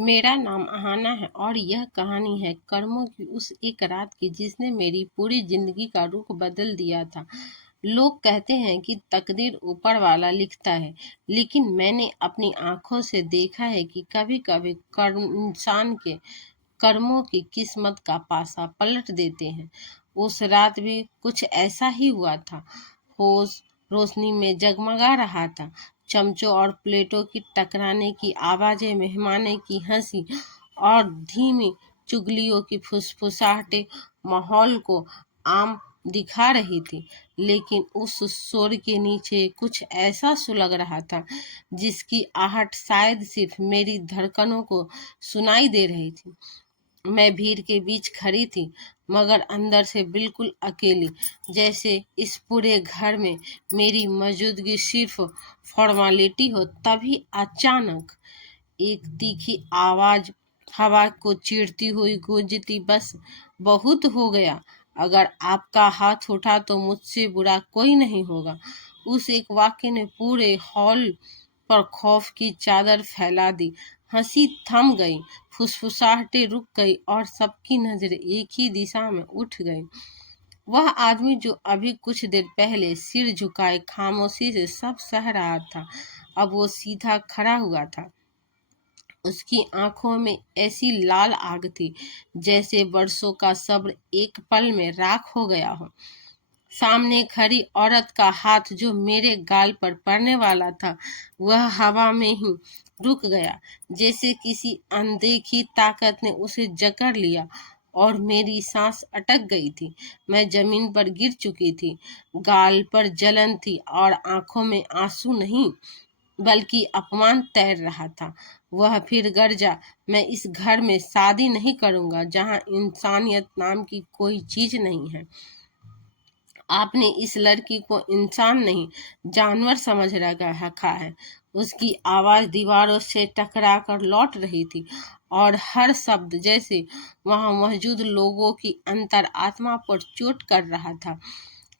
मेरा नाम अहाना है और यह कहानी है कर्मों की उस एक रात की जिसने मेरी पूरी जिंदगी का रुख बदल दिया था। लोग कहते हैं कि तकदीर ऊपर वाला लिखता है, लेकिन मैंने अपनी आंखों से देखा है कि कभी-कभी कर्म इंसान के कर्मों की किस्मत का पासा पलट देते हैं। उस रात भी कुछ ऐसा ही हुआ था। होश रोशनी में जगमगा रहा था। चमचों और प्लेटों की टकराने की आवाजें, मेहमानों की हंसी और धीमी चुगलियों की फुसफुसाहटें माहौल को आम दिखा रही थी। लेकिन उस शोर के नीचे कुछ ऐसा सुलग रहा था जिसकी आहट शायद सिर्फ मेरी धड़कनों को सुनाई दे रही थी। मैं भीड़ के बीच खड़ी थी, मगर अंदर से बिल्कुल अकेली, जैसे इस पूरे घर में मेरी मौजूदगी सिर्फ फॉर्मेलिटी हो। तभी अचानक एक तीखी आवाज हवा को चीरती हुई गूंजती, बस बहुत हो गया। अगर आपका हाथ उठा तो मुझसे बुरा कोई नहीं होगा। उस एक वाक्य ने पूरे हॉल पर खौफ की चादर फैला दी। हंसी थम गई, फुसफुसाहटें रुक गई और सबकी नजर एक ही दिशा में उठ गई। वह आदमी जो अभी कुछ देर पहले सिर झुकाए खामोशी से सब सह रहा था, अब वो सीधा खड़ा हुआ था। उसकी आंखों में ऐसी लाल आग थी जैसे वर्षों का सब्र एक पल में राख हो गया हो। सामने खड़ी औरत का हाथ जो मेरे गाल पर पड़ने वाला था, वह हवा में ही रुक गया, जैसे किसी अनदेखी ताकत ने उसे जकड़ लिया और मेरी सांस अटक गई थी। मैं जमीन पर गिर चुकी थी, गाल पर जलन थी और आंखों में आंसू नहीं बल्कि अपमान तैर रहा था। वह फिर गरजा, मैं इस घर में शादी नहीं करूंगा जहां इंसानियत नाम की कोई चीज नहीं है। आपने इस लड़की को इंसान नहीं, जानवर समझ रखा है। उसकी आवाज दीवारों से टकरा कर लौट रही थी और हर शब्द जैसे वहां मौजूद लोगों की अंतर आत्मा पर चोट कर रहा था।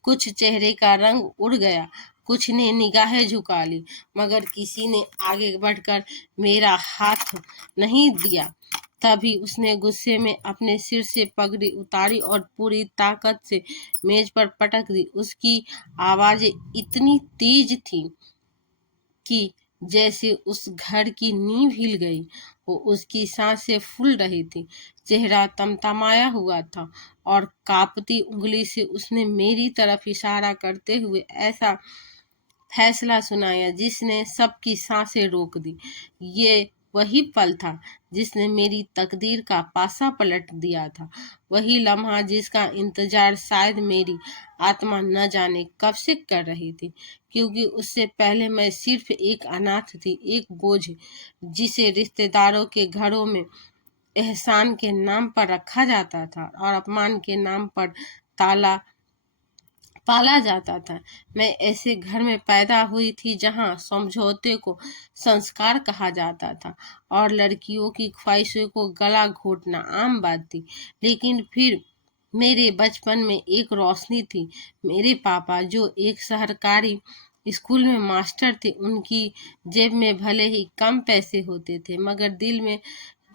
कुछ चेहरे का रंग उड़ गया, कुछ ने निगाहें झुका ली, मगर किसी ने आगे बढ़कर मेरा हाथ नहीं दिया। तभी उसने गुस्से में अपने सिर से पगड़ी उतारी और पूरी ताकत से मेज पर पटक दी। उसकी आवाज इतनी तेज थी कि जैसे उस घर की नींव हिल गई हो। उसकी सांसें फूल रही थी, चेहरा तमतमाया हुआ था और कांपती उंगली से उसने मेरी तरफ इशारा करते हुए ऐसा फैसला सुनाया जिसने सबकी सांसें रोक दी। ये वही पल था जिसने मेरी तकदीर का पासा पलट दिया था। वही लम्हा जिसका इंतजार शायद मेरी आत्मा न जाने कब से कर रही थी, क्योंकि उससे पहले मैं सिर्फ एक अनाथ थी, एक बोझ जिसे रिश्तेदारों के घरों में एहसान के नाम पर रखा जाता था और अपमान के नाम पर ताला पाला जाता था। मैं ऐसे घर में पैदा हुई थी जहां समझौते को संस्कार कहा जाता था और लड़कियों की ख्वाहिशों को गला घोटना आम बात थी। लेकिन फिर मेरे बचपन में एक रोशनी थी। मेरे पापा जो एक सरकारी स्कूल में मास्टर थे, उनकी जेब में भले ही कम पैसे होते थे, मगर दिल में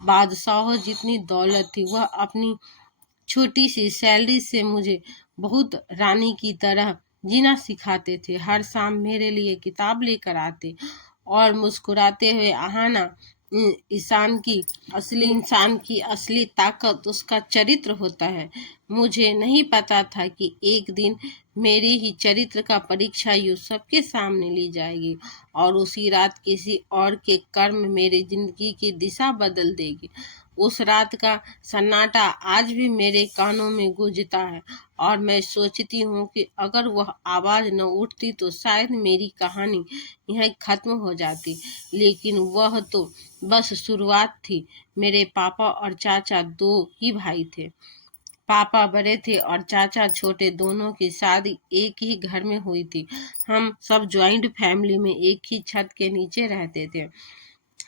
बादशाहों जितनी दौलत थी। वह अपनी छोटी सी सैलरी से मुझे बहुत रानी की तरह जीना सिखाते थे। हर शाम मेरे लिए किताब लेकर आते और मुस्कुराते हुए, आहाना, इंसान की असली ताकत उसका चरित्र होता है। मुझे नहीं पता था कि एक दिन मेरे ही चरित्र का परीक्षा यूं सबके सामने ली जाएगी और उसी रात किसी और के कर्म मेरी जिंदगी की दिशा बदल देगी। उस रात का सन्नाटा आज भी मेरे कानों में गूंजता है और मैं सोचती हूँ कि अगर वह आवाज न उठती तो शायद मेरी कहानी यहीं खत्म हो जाती। लेकिन वह तो बस शुरुआत थी। मेरे पापा और चाचा दो ही भाई थे। पापा बड़े थे और चाचा छोटे। दोनों की शादी एक ही घर में हुई थी। हम सब ज्वाइंट फैमिली में एक ही छत के नीचे रहते थे।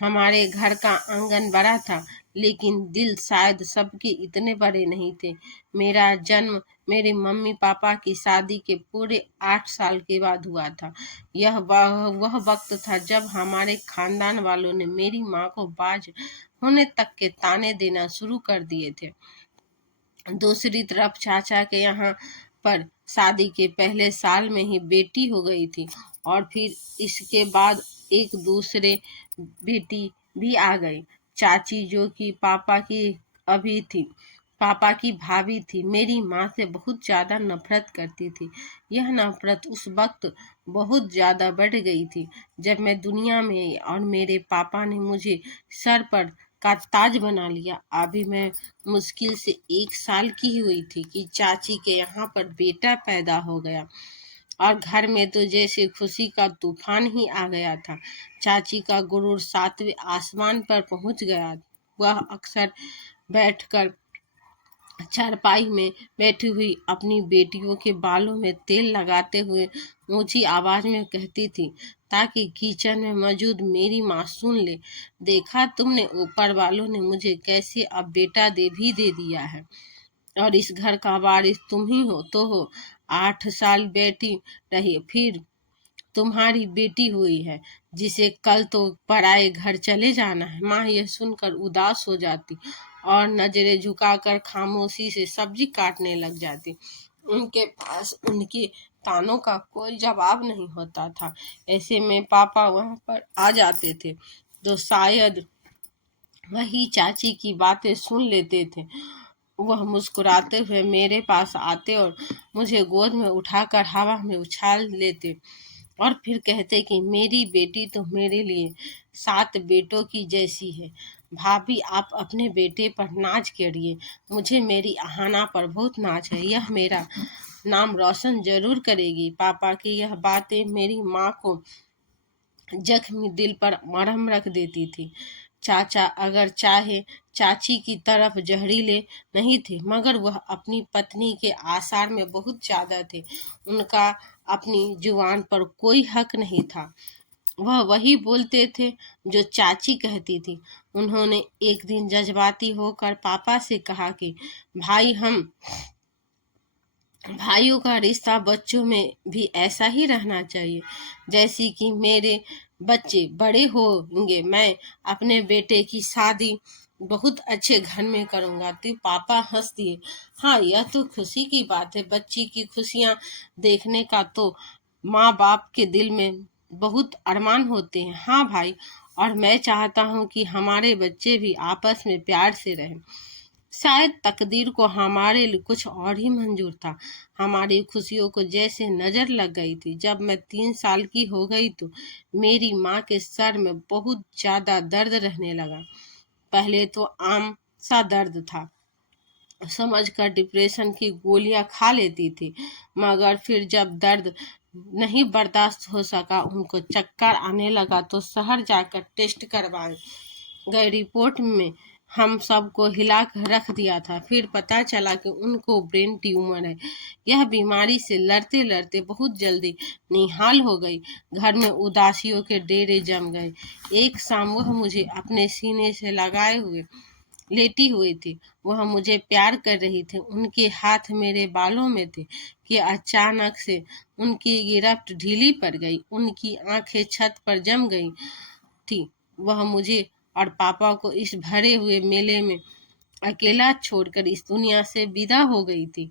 हमारे घर का आंगन बड़ा था, लेकिन दिल शायद सबके इतने बड़े नहीं थे। मेरा जन्म मेरे मम्मी पापा की शादी के पूरे 8 साल के बाद हुआ था। यह वह वक्त था जब हमारे खानदान वालों ने मेरी माँ को बाज होने तक के ताने देना शुरू कर दिए थे। दूसरी तरफ चाचा के यहाँ पर शादी के पहले साल में ही बेटी हो गई थी, और फिर इसके बाद एक दूसरे बेटी भी आ गई। चाची, जो कि पापा की भाभी थी, मेरी माँ से बहुत ज़्यादा नफरत करती थी। यह नफरत उस वक्त बहुत ज़्यादा बढ़ गई थी जब मैं दुनिया में आई और मेरे पापा ने मुझे सर पर का ताज बना लिया। अभी मैं मुश्किल से 1 साल की हुई थी कि चाची के यहाँ पर बेटा पैदा हो गया, और घर में तो जैसे खुशी का तूफान ही आ गया था। चाची का गुरूर 7वें आसमान पर पहुंच गया। वह अक्सर बैठकर चारपाई में बैठी हुई अपनी बेटियों के बालों में तेल लगाते हुए ऊंची आवाज में कहती थी, ताकि किचन में मौजूद मेरी माँ सुन ले, देखा तुमने, ऊपर वालों ने मुझे कैसे अब बेटा दे दिया है, और इस घर का वारिस तुम ही हो तो हो। 8 साल बैठी रही, फिर तुम्हारी बेटी हुई है, जिसे कल तो पराए घर चले जाना है। माँ यह सुनकर उदास हो जाती और नजरें झुकाकर खामोशी से सब्जी काटने लग जाती। उनके पास उनके तानों का कोई जवाब नहीं होता था। ऐसे में पापा वहां पर आ जाते थे तो शायद वही चाची की बातें सुन लेते थे। वह मुस्कुराते हुए मेरे पास आते और मुझे गोद में उठाकर हवा में उछाल लेते, और फिर कहते कि मेरी बेटी तो मेरे लिए 7 बेटों की जैसी है। भाभी, आप अपने बेटे पर नाज करिए। मुझे मेरी अहाना पर बहुत नाज है। यह मेरा नाम रोशन जरूर करेगी। पापा की यह बातें मेरी माँ को जख्मी दिल पर मरहम रख देती थी। चाचा अगर चाहे चाची की तरफ जहरीले नहीं थे, मगर वह अपनी पत्नी के आसार में बहुत ज्यादा थे। उनका अपनी जुबान पर कोई हक नहीं था। वह वही बोलते थे जो चाची कहती थी। उन्होंने एक दिन जज्बाती होकर पापा से कहा कि भाइयों का रिश्ता बच्चों में भी ऐसा ही रहना चाहिए, जैसे कि मेरे बच्चे बड़े होंगे मैं अपने बेटे की शादी बहुत अच्छे घर में करूंगा। तो पापा हंस दिए। हाँ, यह तो खुशी की बात है। बच्ची की खुशियां देखने का तो माँ बाप के दिल में बहुत अरमान होते हैं। हाँ भाई, और मैं चाहता हूँ कि हमारे बच्चे भी आपस में प्यार से रहें। शायद तकदीर को हमारे लिए कुछ और ही मंजूर था। हमारी खुशियों को जैसे नजर लग गई थी। जब मैं 3 साल की हो गई तो मेरी माँ के सर में बहुत ज्यादा दर्द रहने लगा। पहले तो आम सा दर्द था, समझकर डिप्रेशन की गोलियां खा लेती थी, मगर फिर जब दर्द नहीं बर्दाश्त हो सका, उनको चक्कर आने लगा तो शहर जाकर टेस्ट करवाए गए। रिपोर्ट में हम सबको हिला कर रख दिया था। फिर पता चला कि उनको ब्रेन ट्यूमर है। यह बीमारी से लड़ते लड़ते बहुत जल्दी निहाल हो गई। घर में उदासियों के डेरे जम गए। एक शाम वह मुझे अपने सीने से लगाए हुए लेटी हुई थी। वह मुझे प्यार कर रही थी। उनके हाथ मेरे बालों में थे कि अचानक से उनकी गिरफ्त ढीली पड़ गई। उनकी आंखें छत पर जम गई थी। वह मुझे और पापा को इस भरे हुए मेले में अकेला छोड़कर इस दुनिया से विदा हो गई थी।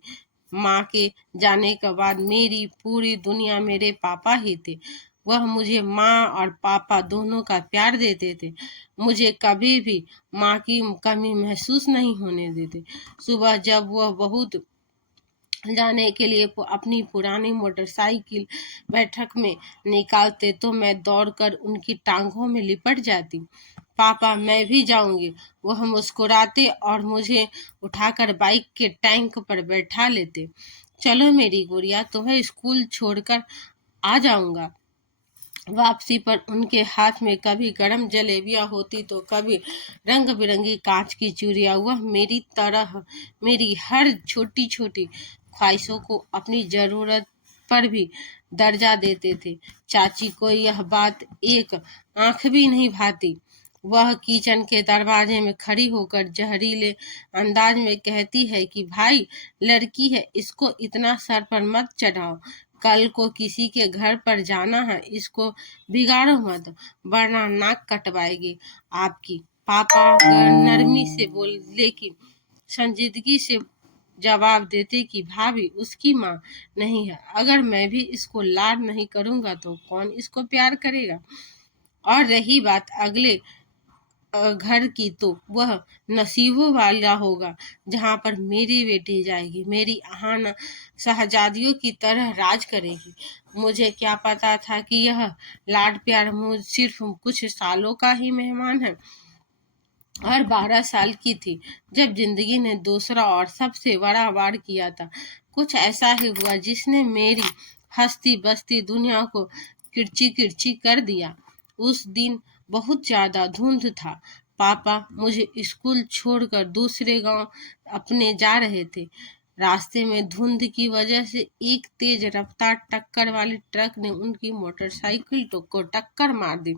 माँ के जाने के बाद मेरी पूरी दुनिया मेरे पापा ही थे। वह मुझे माँ और पापा दोनों का प्यार देते थे। मुझे कभी भी माँ की कमी महसूस नहीं होने देते। सुबह जब वह बहुत जाने के लिए अपनी पुरानी मोटरसाइकिल बैठक में निकालते तो मैं दौड़कर उनकी टांगों में लिपट जाती। पापा, मैं भी जाऊंगी। वह मुस्कुराते और मुझे उठाकर बाइक के टैंक पर बैठा लेते। चलो मेरी गुड़िया, तुम्हें स्कूल छोड़कर आ जाऊंगा। वापसी पर उनके हाथ में कभी गरम जलेबियां होती तो कभी रंग बिरंगी कांच की चूड़ियां। वह मेरी तरह मेरी हर छोटी छोटी ख्वाहिशों को अपनी जरूरत पर भी दर्जा देते थे। चाची को यह बात एक आंख भी नहीं भाती। वह किचन के दरवाजे में खड़ी होकर जहरीले अंदाज में कहती है कि भाई, लड़की है, इसको इतना सर पर मत चढ़ाओ। कल को किसी के घर पर जाना है, इसको बिगाड़ो मत, वरना नाक कटवाएगी आपकी। पापा नरमी से बोल, लेकिन संजीदगी से जवाब देते कि भाभी उसकी माँ नहीं है। अगर मैं भी इसको लाड नहीं करूंगा तो कौन इसको प्यार करेगा। और रही बात अगले घर की, तो वह नसीबों वाला होगा जहाँ पर मेरी बेटी जाएगी, मेरी अहाना शहजादियों की तरह राज करेगी। मुझे क्या पता था कि यह लाड प्यार मुझ सिर्फ कुछ सालों का ही मेहमान है। और 12 साल की थी जब जिंदगी ने दूसरा और सबसे बड़ा वार किया था। कुछ ऐसा ही हुआ जिसने मेरी हंसती बसती दुनिया को किरची किरची कर दिया। उस दिन बहुत ज्यादा धुंध था। पापा मुझे स्कूल छोड़कर दूसरे गांव अपने जा रहे थे। रास्ते में धुंध की वजह से एक तेज रफ्तार टक्कर वाले ट्रक ने उनकी मोटरसाइकिल को टक्कर मार दी।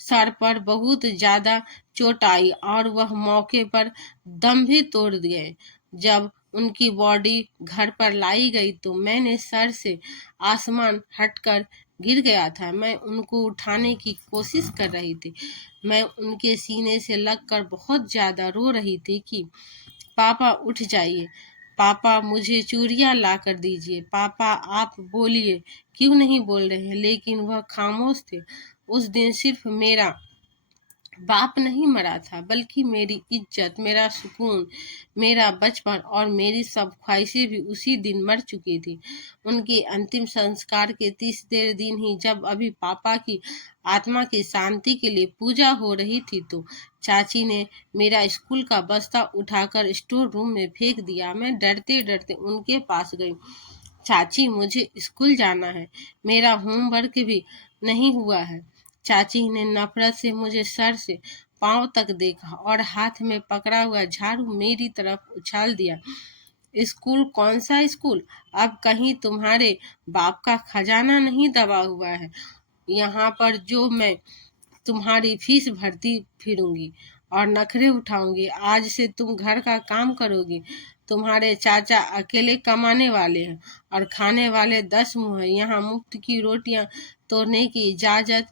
सर पर बहुत ज्यादा चोट आई और वह मौके पर दम भी तोड़ गए। जब उनकी बॉडी घर पर लाई गई तो मैंने सर से आसमान हटकर गिर गया था। मैं उनको उठाने की कोशिश कर रही थी। मैं उनके सीने से लगकर बहुत ज्यादा रो रही थी कि पापा उठ जाइए, पापा मुझे चूड़ियां ला कर दीजिए, पापा आप बोलिए, क्यों नहीं बोल रहे हैं। लेकिन वह खामोश थे। उस दिन सिर्फ मेरा बाप नहीं मरा था, बल्कि मेरी इज्जत, मेरा सुकून, मेरा बचपन और मेरी सब ख्वाहिशें भी उसी दिन मर चुकी थी। उनके अंतिम संस्कार के तीसरे दिन ही जब अभी पापा की आत्मा की शांति के लिए पूजा हो रही थी तो चाची ने मेरा स्कूल का बस्ता उठाकर स्टोर रूम में फेंक दिया। मैं डरते डरते उनके पास गई। चाची मुझे स्कूल जाना है, मेरा होमवर्क भी नहीं हुआ है। चाची ने नफरत से मुझे सर से पांव तक देखा और हाथ में पकड़ा हुआ झाड़ू मेरी तरफ उछाल दिया। स्कूल? कौन सा स्कूल? अब कहीं तुम्हारे बाप का खजाना नहीं दबा हुआ है यहाँ पर जो मैं तुम्हारी फीस भरती फिरूंगी और नखरे उठाऊंगी। आज से तुम घर का काम करोगी। तुम्हारे चाचा अकेले कमाने वाले हैं और खाने वाले 10 मुंह हैं। यहाँ मुफ्त की रोटियां तोड़ने की इजाजत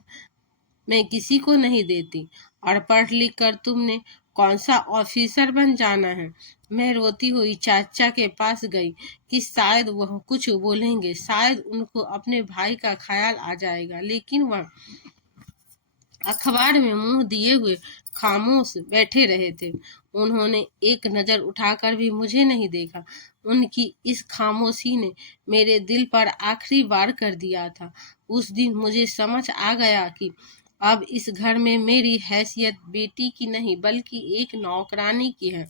मैं किसी को नहीं देती। और पढ़ लिख कर तुमने कौन सा ऑफिसर बन जाना है। मैं रोती हुई चाचा के पास गई कि शायद वह कुछ बोलेंगे, शायद उनको अपने भाई का ख्याल आ जाएगा। लेकिन वह अखबार में मुंह दिए हुए खामोश बैठे रहे थे। उन्होंने एक नजर उठाकर भी मुझे नहीं देखा। उनकी इस खामोशी ने मेरे दिल पर आखिरी वार कर दिया था। उस दिन मुझे समझ आ गया कि अब इस घर में मेरी हैसियत बेटी की नहीं बल्कि एक नौकरानी की है,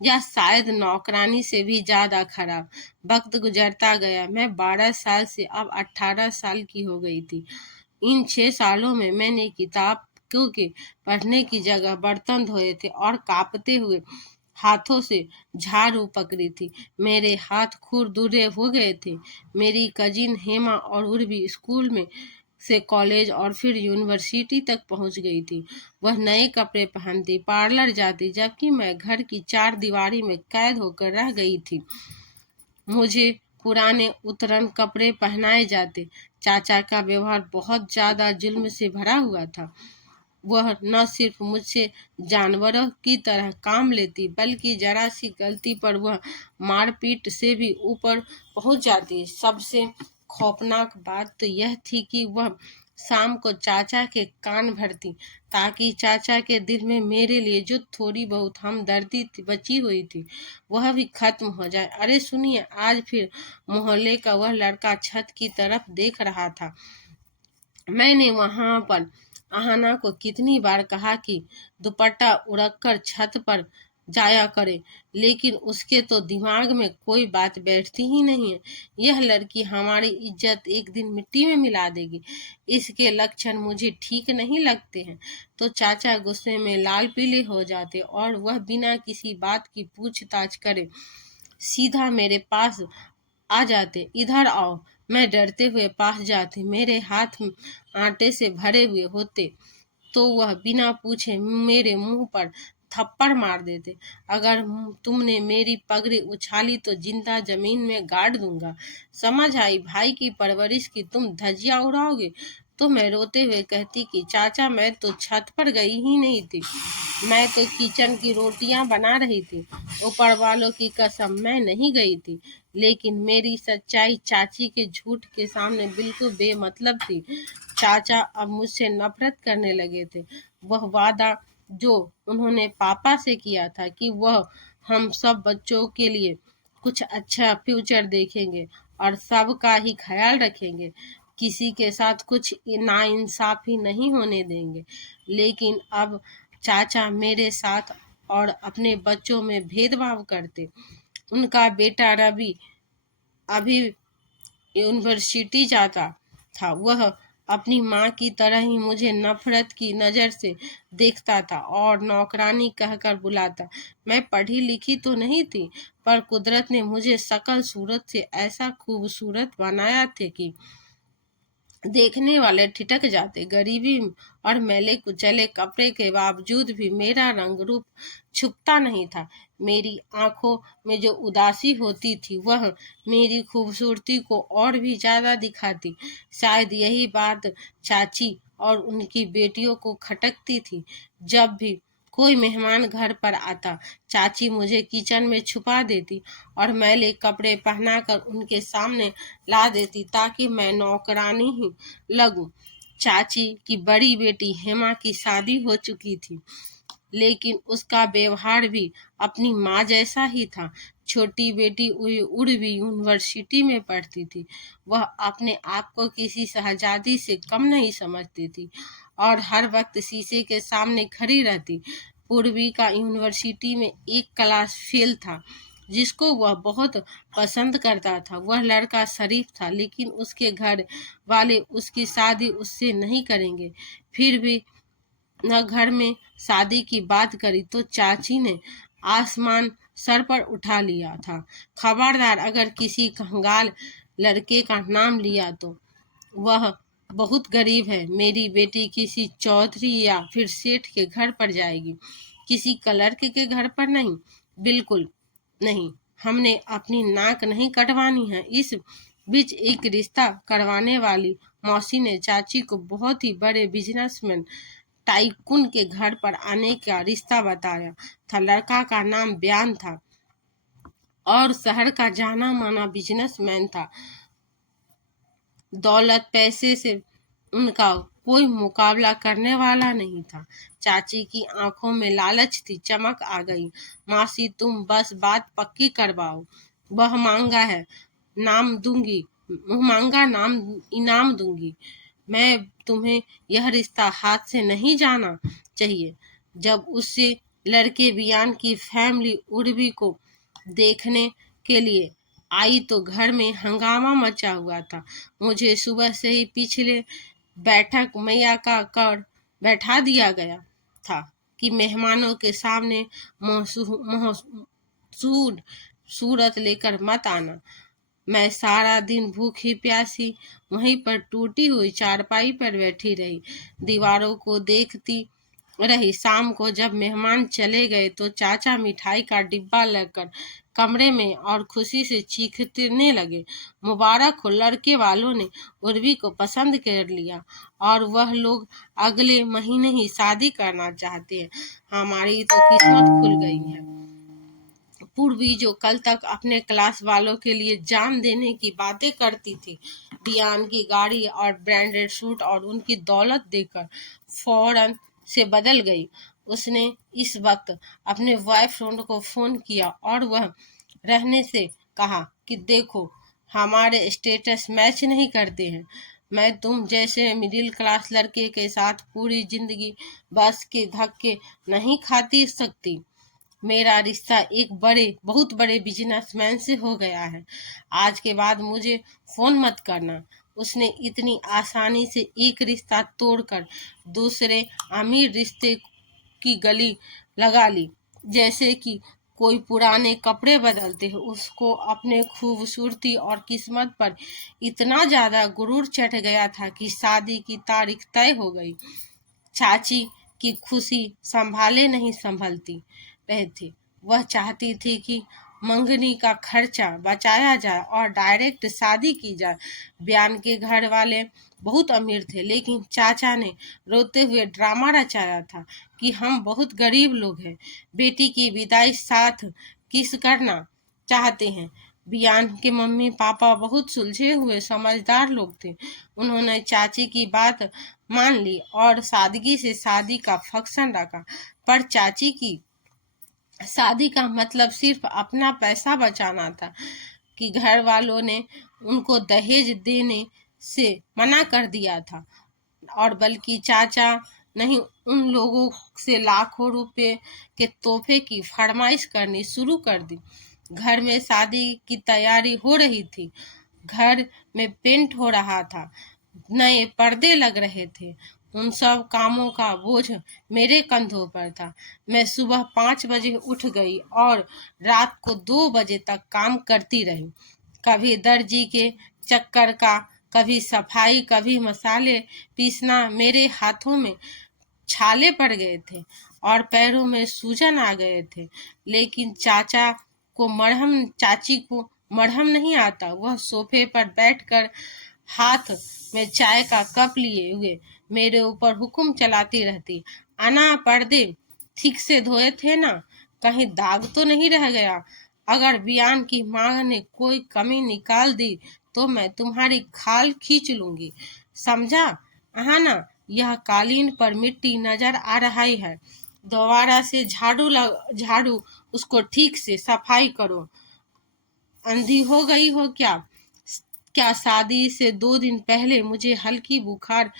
या शायद नौकरानी से भी ज्यादा खराब। वक्त गुजरता गया। मैं 12 साल से अब 18 साल की हो गई थी। इन 6 सालों में मैंने किताबों के पढ़ने की जगह बर्तन धोए थे और कांपते हुए हाथों से झाड़ू पकड़ी थी। मेरे हाथ खुरदुरे हो गए थे। मेरी कजिन हेमा और उर्वी स्कूल में से कॉलेज और फिर यूनिवर्सिटी तक पहुंच गई थी। वह नए कपड़े पहनती, पार्लर जाती, जबकि मैं घर की 4 दीवारी में कैद होकर रह गई थी। मुझे पुराने उतरन कपड़े पहनाए जाते। चाचा का व्यवहार बहुत ज्यादा जुल्म से भरा हुआ था। वह न सिर्फ मुझसे जानवरों की तरह काम लेती बल्कि जरा सी गलती पर वह मारपीट से भी ऊपर पहुंच जाती। सबसे खौफनाक बात तो यह थी कि वह शाम को चाचा के कान भरती ताकि चाचा के दिल में मेरे लिए जो थोड़ी बहुत हमदर्दी बची हुई थी वह भी खत्म हो जाए। अरे सुनिए, आज फिर मोहल्ले का वह लड़का छत की तरफ देख रहा था। मैंने वहां पर अहाना को कितनी बार कहा कि दुपट्टा उड़कर छत पर जाया करे, लेकिन उसके तो दिमाग में कोई बात बैठती ही नहीं है। यह लड़की हमारी इज्जत एक दिन मिट्टी में मिला देगी। इसके लक्षण मुझे ठीक नहीं लगते हैं। तो चाचा गुस्से में लाल पीले हो जाते और वह बिना किसी बात की पूछताछ करे सीधा मेरे पास आ जाते। इधर आओ। मैं डरते हुए पास जाती। मेरे हाथ आटे से भरे हुए होते। तो वह बिना पूछे मेरे मुंह पर थप्पड़ मार देते। अगर तुमने मेरी पगड़ी उछाली तो जिंदा जमीन में गाड़ दूंगा। समझ आई? भाई की परवरिश की तुम धज्जियां उड़ाओगे? तो मैं रोते हुए कहती कि चाचा, मैं तो छत पर गई ही नहीं थी, मैं तो किचन की रोटियां बना रही थी। ऊपर वालों की कसम, मैं नहीं गई थी। लेकिन मेरी सच्चाई चाची के झूठ के सामने बिल्कुल बेमतलब थी। चाचा अब मुझसे नफरत करने लगे थे। वह वादा जो उन्होंने पापा से किया था कि वह हम सब बच्चों के लिए कुछ अच्छा फ्यूचर देखेंगे और सबका ही ख्याल रखेंगे, किसी के साथ कुछ नाइंसाफी नहीं होने देंगे। लेकिन अब चाचा मेरे साथ और अपने बच्चों में भेदभाव करते। उनका बेटा रवि अभी यूनिवर्सिटी जाता था। वह अपनी माँ की तरह ही मुझे नफरत की नज़र से देखता था और नौकरानी कहकर बुलाता। मैं पढ़ी लिखी तो नहीं थी, पर कुदरत ने मुझे शकल सूरत से ऐसा खूबसूरत बनाया था कि देखने वाले ठिठक जाते। गरीबी और मैले कुचले कपड़े के बावजूद भी मेरा रंग रूप छुपता नहीं था। मेरी आंखों में जो उदासी होती थी वह मेरी खूबसूरती को और भी ज्यादा दिखाती। शायद यही बात चाची और उनकी बेटियों को खटकती थी। जब भी कोई मेहमान घर पर आता, चाची मुझे किचन में छुपा देती और मैले कपड़े पहनाकर उनके सामने ला देती ताकि मैं नौकरानी ही लगूं। चाची की बड़ी बेटी हेमा की शादी हो चुकी थी, लेकिन उसका व्यवहार भी अपनी माँ जैसा ही था। छोटी बेटी उर्वी यूनिवर्सिटी में पढ़ती थी। वह अपने आप को किसी शहजादी से कम नहीं समझती थी और हर वक्त शीशे के सामने खड़ी रहती। पूर्वी का यूनिवर्सिटी में एक क्लास फेल था जिसको वह बहुत पसंद करता था। वह लड़का शरीफ था, लेकिन उसके घर वाले उसकी शादी उससे नहीं करेंगे। फिर भी न घर में शादी की बात करी तो चाची ने आसमान सर पर उठा लिया था। खबरदार, अगर किसी कंगाल लड़के का नाम लिया तो वह बहुत गरीब है। मेरी बेटी किसी चौधरी या फिर सेठ के घर पर जाएगी, किसी क्लर्क के घर पर नहीं। बिल्कुल नहीं, हमने अपनी नाक नहीं कटवानी है। इस बीच एक रिश्ता करवाने वाली मौसी ने चाची को बहुत ही बड़े बिजनेसमैन टाइकून के घर पर आने का रिश्ता बताया था। लड़का का नाम बयान था और शहर का जाना माना बिजनेसमैन था। दौलत पैसे से उनका कोई मुकाबला करने वाला नहीं था। चाची की आंखों में लालच थी, चमक आ गई। मासी, तुम बस बात पक्की करवाओ। वह मांगा है नाम दूंगी, मांगा नाम इनाम दूंगी। मैं तुम्हें यह रिश्ता हाथ से नहीं जाना चाहिए। जब उससे लड़के बियान की फैमिली उर्वी को देखने के लिए आई तो घर में हंगामा मचा हुआ था। मुझे सुबह से ही पिछले बैठक मैया का कर बैठा दिया गया था कि मेहमानों के सामने महसूर सूरत लेकर मत आना। मैं सारा दिन भूखी प्यासी वहीं पर टूटी हुई चारपाई पर बैठी रही, दीवारों को देखती रही। शाम को जब मेहमान चले गए तो चाचा मिठाई का डिब्बा लेकर कमरे में और खुशी से चीखने लगे। मुबारक हो, लड़के वालों ने उर्वी को पसंद कर लिया और वह लोग अगले महीने ही शादी करना चाहते हैं। हमारी तो किस्मत खुल गई है। पूर्वी जो कल तक अपने क्लास वालों के लिए जान देने की बातें करती थी, डियान की गाड़ी और ब्रांडेड सूट और उनकी दौलत देखकर फौरन से बदल गई। उसने इस वक्त अपने बॉयफ्रेंड को फोन किया और वह रहने से कहा कि देखो, हमारे स्टेटस मैच नहीं करते हैं। मैं तुम जैसे मिडिल क्लास लड़के के साथ पूरी जिंदगी बस के धक्के नहीं खाती सकती। मेरा रिश्ता एक बहुत बड़े बिजनेसमैन से हो गया है। आज के बाद मुझे फोन मत करना। उसने इतनी आसानी से एक रिश्ता तोड़कर दूसरे अमीर रिश्ते की गली लगा ली, जैसे कि कोई पुराने कपड़े बदलते हैं। उसको अपने खूबसूरती और किस्मत पर इतना ज्यादा गुरूर चढ़ गया था कि शादी की तारीख तय हो गई। चाची की खुशी संभाले नहीं संभलती रहे थे। वह चाहती थी कि मंगनी का खर्चा बचाया जाए और डायरेक्ट शादी की जाए। बयान के घर वाले बहुत अमीर थे, लेकिन चाचा ने रोते हुए ड्रामा रचाया था कि हम बहुत गरीब लोग हैं, बेटी की विदाई साथ किस करना चाहते हैं। बियान के मम्मी पापा बहुत सुलझे हुए समझदार लोग थे। उन्होंने चाची की बात मान ली और सादगी से शादी का फंक्शन रखा। पर चाची की शादी का मतलब सिर्फ अपना पैसा बचाना था कि घर वालों ने उनको दहेज देने से मना कर दिया था, और बल्कि चाचा नहीं उन लोगों से लाखों रुपए के तोहफे की फरमाइश करनी शुरू कर दी। घर में शादी की तैयारी हो रही थी, घर में पेंट हो रहा था, नए पर्दे लग रहे थे। उन सब कामों का बोझ मेरे कंधों पर था। मैं सुबह 5 बजे उठ गई और रात को 2 बजे तक काम करती रही। कभी दर्जी के चक्कर का, कभी सफाई, कभी मसाले पीसना। मेरे हाथों में छाले पड़ गए थे और पैरों में सूजन आ गए थे, लेकिन चाची को मरहम नहीं आता। वह सोफे पर बैठकर हाथ में चाय का कप लिए हुए मेरे ऊपर हुक्म चलाती रहती। आना, पर्दे ठीक से धोए थे ना? कहीं दाग तो नहीं रह गया? अगर बियान की माँ ने कोई कमी निकाल दी तो मैं तुम्हारी खाल खींच लूंगी, समझा? हाँ ना? यह कालीन पर मिट्टी नजर आ रही है, दोबारा से झाड़ू उसको ठीक से सफाई करो। अंधी हो गई हो क्या? क्या शादी से 2 दिन पहले मुझे हल्की बुखार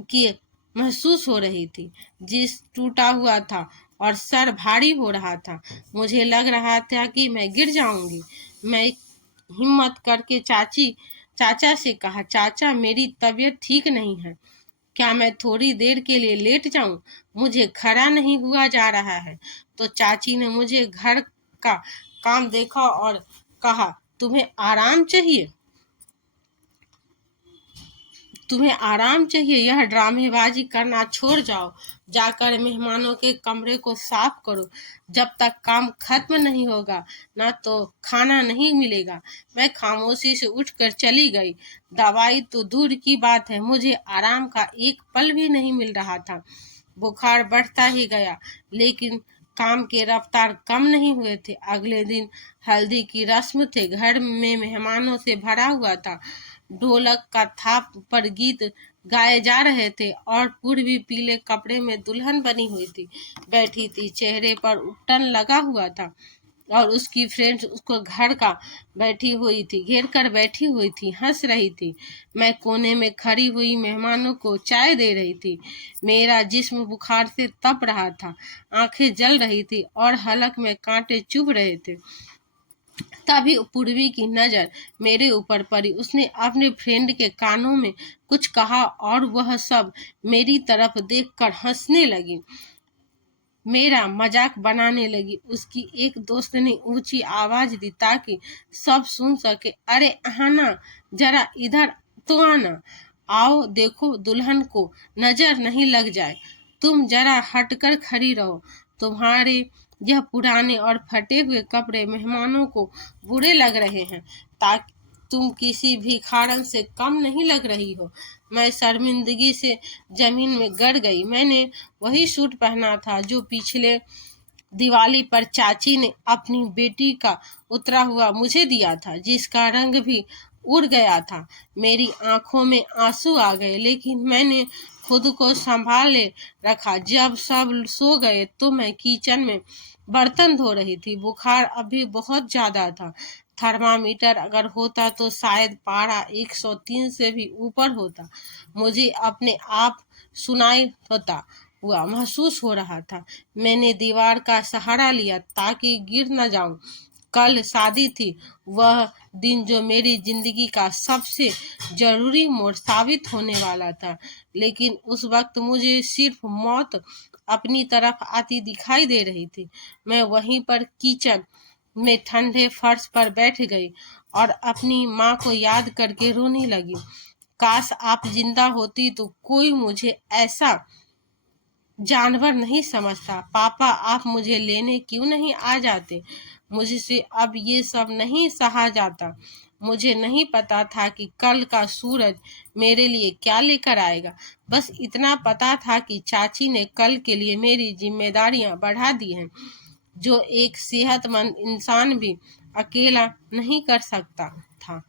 की महसूस हो रही थी, जिस टूटा हुआ था और सर भारी हो रहा था। मुझे लग रहा था कि मैं गिर जाऊंगी। मैं हिम्मत करके चाचा से कहा, चाचा मेरी तबीयत ठीक नहीं है, क्या मैं थोड़ी देर के लिए लेट जाऊं? मुझे खड़ा नहीं हुआ जा रहा है। तो चाची ने मुझे घर का काम देखा और कहा, तुम्हें आराम चाहिए, यह ड्रामेबाजी करना छोड़ जाओ, जाकर मेहमानों के कमरे को साफ करो। जब तक काम खत्म नहीं होगा ना तो खाना नहीं मिलेगा। मैं खामोशी से उठकर चली गई। दवाई तो दूर की बात है, मुझे आराम का एक पल भी नहीं मिल रहा था। बुखार बढ़ता ही गया, लेकिन काम के रफ्तार कम नहीं हुए थे। अगले दिन हल्दी की रस्म थे। घर में मेहमानों से भरा हुआ था। ढोलक का थाप पर गीत गाए जा रहे थे और पूर्वी पीले कपड़े में दुल्हन बनी हुई थी, बैठी थी। चेहरे पर उपटन लगा हुआ था और उसकी फ्रेंड्स उसको घर का घेर कर बैठी हुई थी, हंस रही थी। मैं कोने में खड़ी हुई मेहमानों को चाय दे रही थी। मेरा जिस्म बुखार से तप रहा था, आंखें जल रही थी और हलक में कांटे चुभ रहे थे। तभी पूर्वी की नजर मेरे ऊपर पड़ी। उसने अपने फ्रेंड के कानों में कुछ कहा और वह सब मेरी तरफ देखकर हंसने लगी, मेरा मजाक बनाने लगी। उसकी एक दोस्त ने ऊंची आवाज दी ताकि सब सुन सके, अरे आना, जरा इधर तो आना, आओ देखो दुल्हन को नजर नहीं लग जाए। तुम जरा हटकर खड़ी रहो, तुम्हारे यह पुराने और फटे हुए कपड़े मेहमानों को बुरे लग रहे हैं, ताकि तुम किसी भिखारन से कम नहीं लग रही हो। मैं शर्मिंदगी से जमीन में गड़ गई। मैंने वही सूट पहना था जो पिछले दिवाली पर चाची ने अपनी बेटी का उतरा हुआ मुझे दिया था, जिसका रंग भी उड़ गया था। मेरी आंखों में आंसू आ गए, लेकिन मैंने खुद को संभाले रखा। जब सब सो गए तो मैं किचन में बर्तन धो रही थी। बुखार अभी बहुत ज्यादा था। थर्मामीटर अगर होता तो शायद पारा 103 से भी ऊपर होता। मुझे अपने आप सुनाई होता हुआ महसूस हो रहा था। मैंने दीवार का सहारा लिया ताकि गिर न जाऊं। कल शादी थी, वह दिन जो मेरी जिंदगी का सबसे जरूरी मोड़ साबित होने वाला था, लेकिन उस वक्त मुझे सिर्फ मौत अपनी तरफ आती दिखाई दे रही थी। मैं वहीं पर किचन में ठंडे फर्श पर बैठ गई और अपनी माँ को याद करके रोने लगी। काश आप जिंदा होती तो कोई मुझे ऐसा जानवर नहीं समझता। पापा, आप मुझे लेने क्यों नहीं आ जाते? मुझसे अब ये सब नहीं सहा जाता। मुझे नहीं पता था कि कल का सूरज मेरे लिए क्या लेकर आएगा। बस इतना पता था कि चाची ने कल के लिए मेरी जिम्मेदारियां बढ़ा दी हैं, जो एक सेहतमंद इंसान भी अकेला नहीं कर सकता था।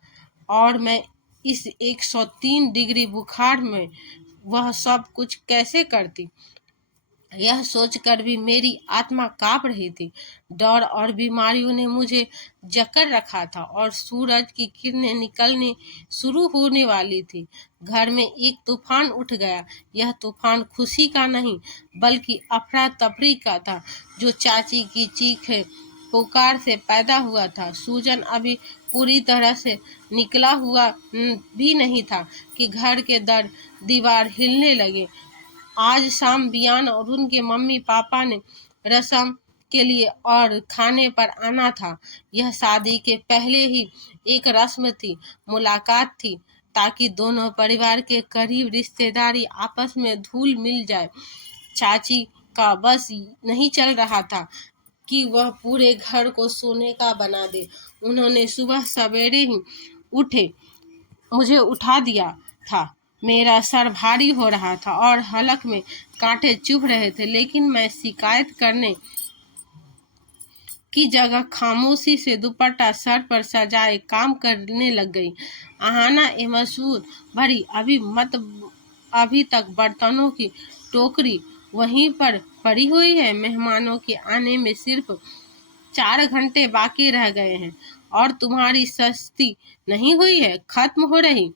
और मैं इस 103 डिग्री बुखार में वह सब कुछ कैसे करती, यह सोचकर भी मेरी आत्मा कांप रही थी। डर और बीमारियों ने मुझे जकड़ रखा था और सूरज की किरणें निकलने शुरू होने वाली थी। घर में एक तूफान उठ गया। यह तूफान खुशी का नहीं बल्कि अफरा तफरी का था, जो चाची की चीखें पुकार से पैदा हुआ था। सूजन अभी पूरी तरह से निकला हुआ भी नहीं था कि घर के दर दीवार हिलने लगे। आज शाम बियान और उनके मम्मी पापा ने रस्म के लिए और खाने पर आना था। यह शादी के पहले ही एक रस्म थी, मुलाकात थी, ताकि दोनों परिवार के करीब रिश्तेदारी आपस में धूल मिल जाए। चाची का बस नहीं चल रहा था कि वह पूरे घर को सोने का बना दे। उन्होंने सुबह सवेरे ही उठे मुझे उठा दिया था। मेरा सर भारी हो रहा था और हलक में कांटे चुभ रहे थे, लेकिन मैं शिकायत करने की जगह खामोशी से दुपट्टा सर पर सजाए काम करने लग गई। आहाना ए मसूर भरी अभी तक बर्तनों की टोकरी वहीं पर पड़ी हुई है। मेहमानों के आने में सिर्फ 4 घंटे बाकी रह गए हैं और तुम्हारी सस्ती नहीं हुई है, खत्म हो रही।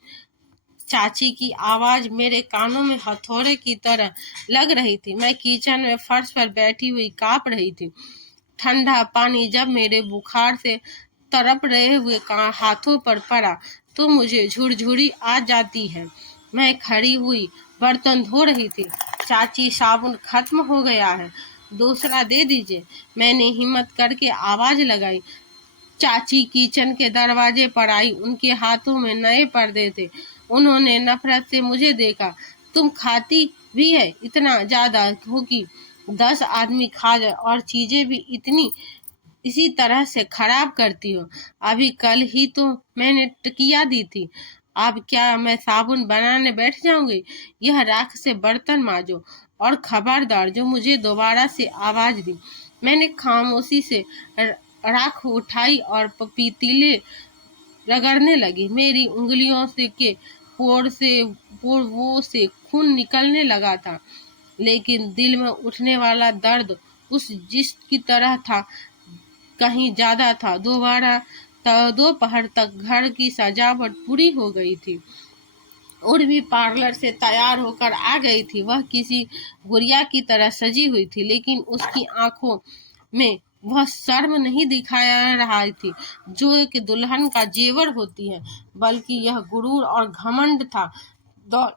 चाची की आवाज मेरे कानों में हथौड़े की तरह लग रही थी। मैं किचन में फर्श पर बैठी हुई कांप रही थी। ठंडा पानी जब मेरे बुखार से तड़प रहे हुए हाथों पर पड़ा तो मुझे झुरझुरी आ जाती है। मैं खड़ी हुई बर्तन धो रही थी। चाची, साबुन खत्म हो गया है, दूसरा दे दीजिए। मैंने हिम्मत करके आवाज लगाई। चाची किचन के दरवाजे पर आई। उनके हाथों में नए पर्दे थे। उन्होंने नफरत से मुझे देखा। तुम खाती भी है इतना ज्यादा हो कि 10 आदमी खा जाए, और चीजें भी इसी तरह से खराब करती हो। अभी कल ही तो मैंने टिकिया दी थी। अब क्या मैं साबुन बनाने बैठ जाऊंगी? यह राख से बर्तन मांजो। और खबरदार, जो मुझे दोबारा से आवाज दी। मैंने खामोशी से राख उठाई और पतीले रगड़ने लगी। मेरी उंगलियों से के पोरों से खून निकलने लगा था, लेकिन दिल में उठने वाला दर्द उस जिस की तरह था, कहीं ज्यादा था। दोपहर तक घर की सजावट पूरी हो गई थी। उर्वी पार्लर से तैयार होकर आ गई थी। वह किसी गुड़िया की तरह सजी हुई थी, लेकिन उसकी आंखों में वह शर्म नहीं दिखाया रहा थी जो एक दुल्हन का जेवर होती है, बल्कि यह गुरूर और घमंड था, दौड़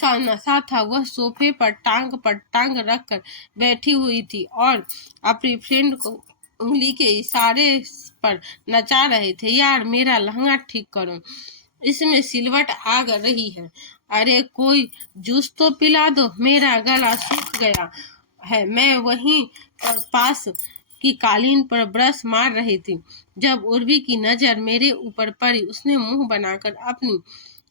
का नशा था। वह सोफे पर टांग रखकर बैठी हुई थी और अपनी फ्रेंड को उंगली के इशारे पर नचा रहे थे। यार, मेरा लहंगा ठीक करो, इसमें सिलवट आ रही है। अरे कोई जूस तो पिला दो, मेरा गला सूख गया है। मैं वहीं पास की कालीन पर ब्रश मार रही थी जब उर्वी की नजर मेरे ऊपर पड़ी। उसने मुंह बनाकर अपनी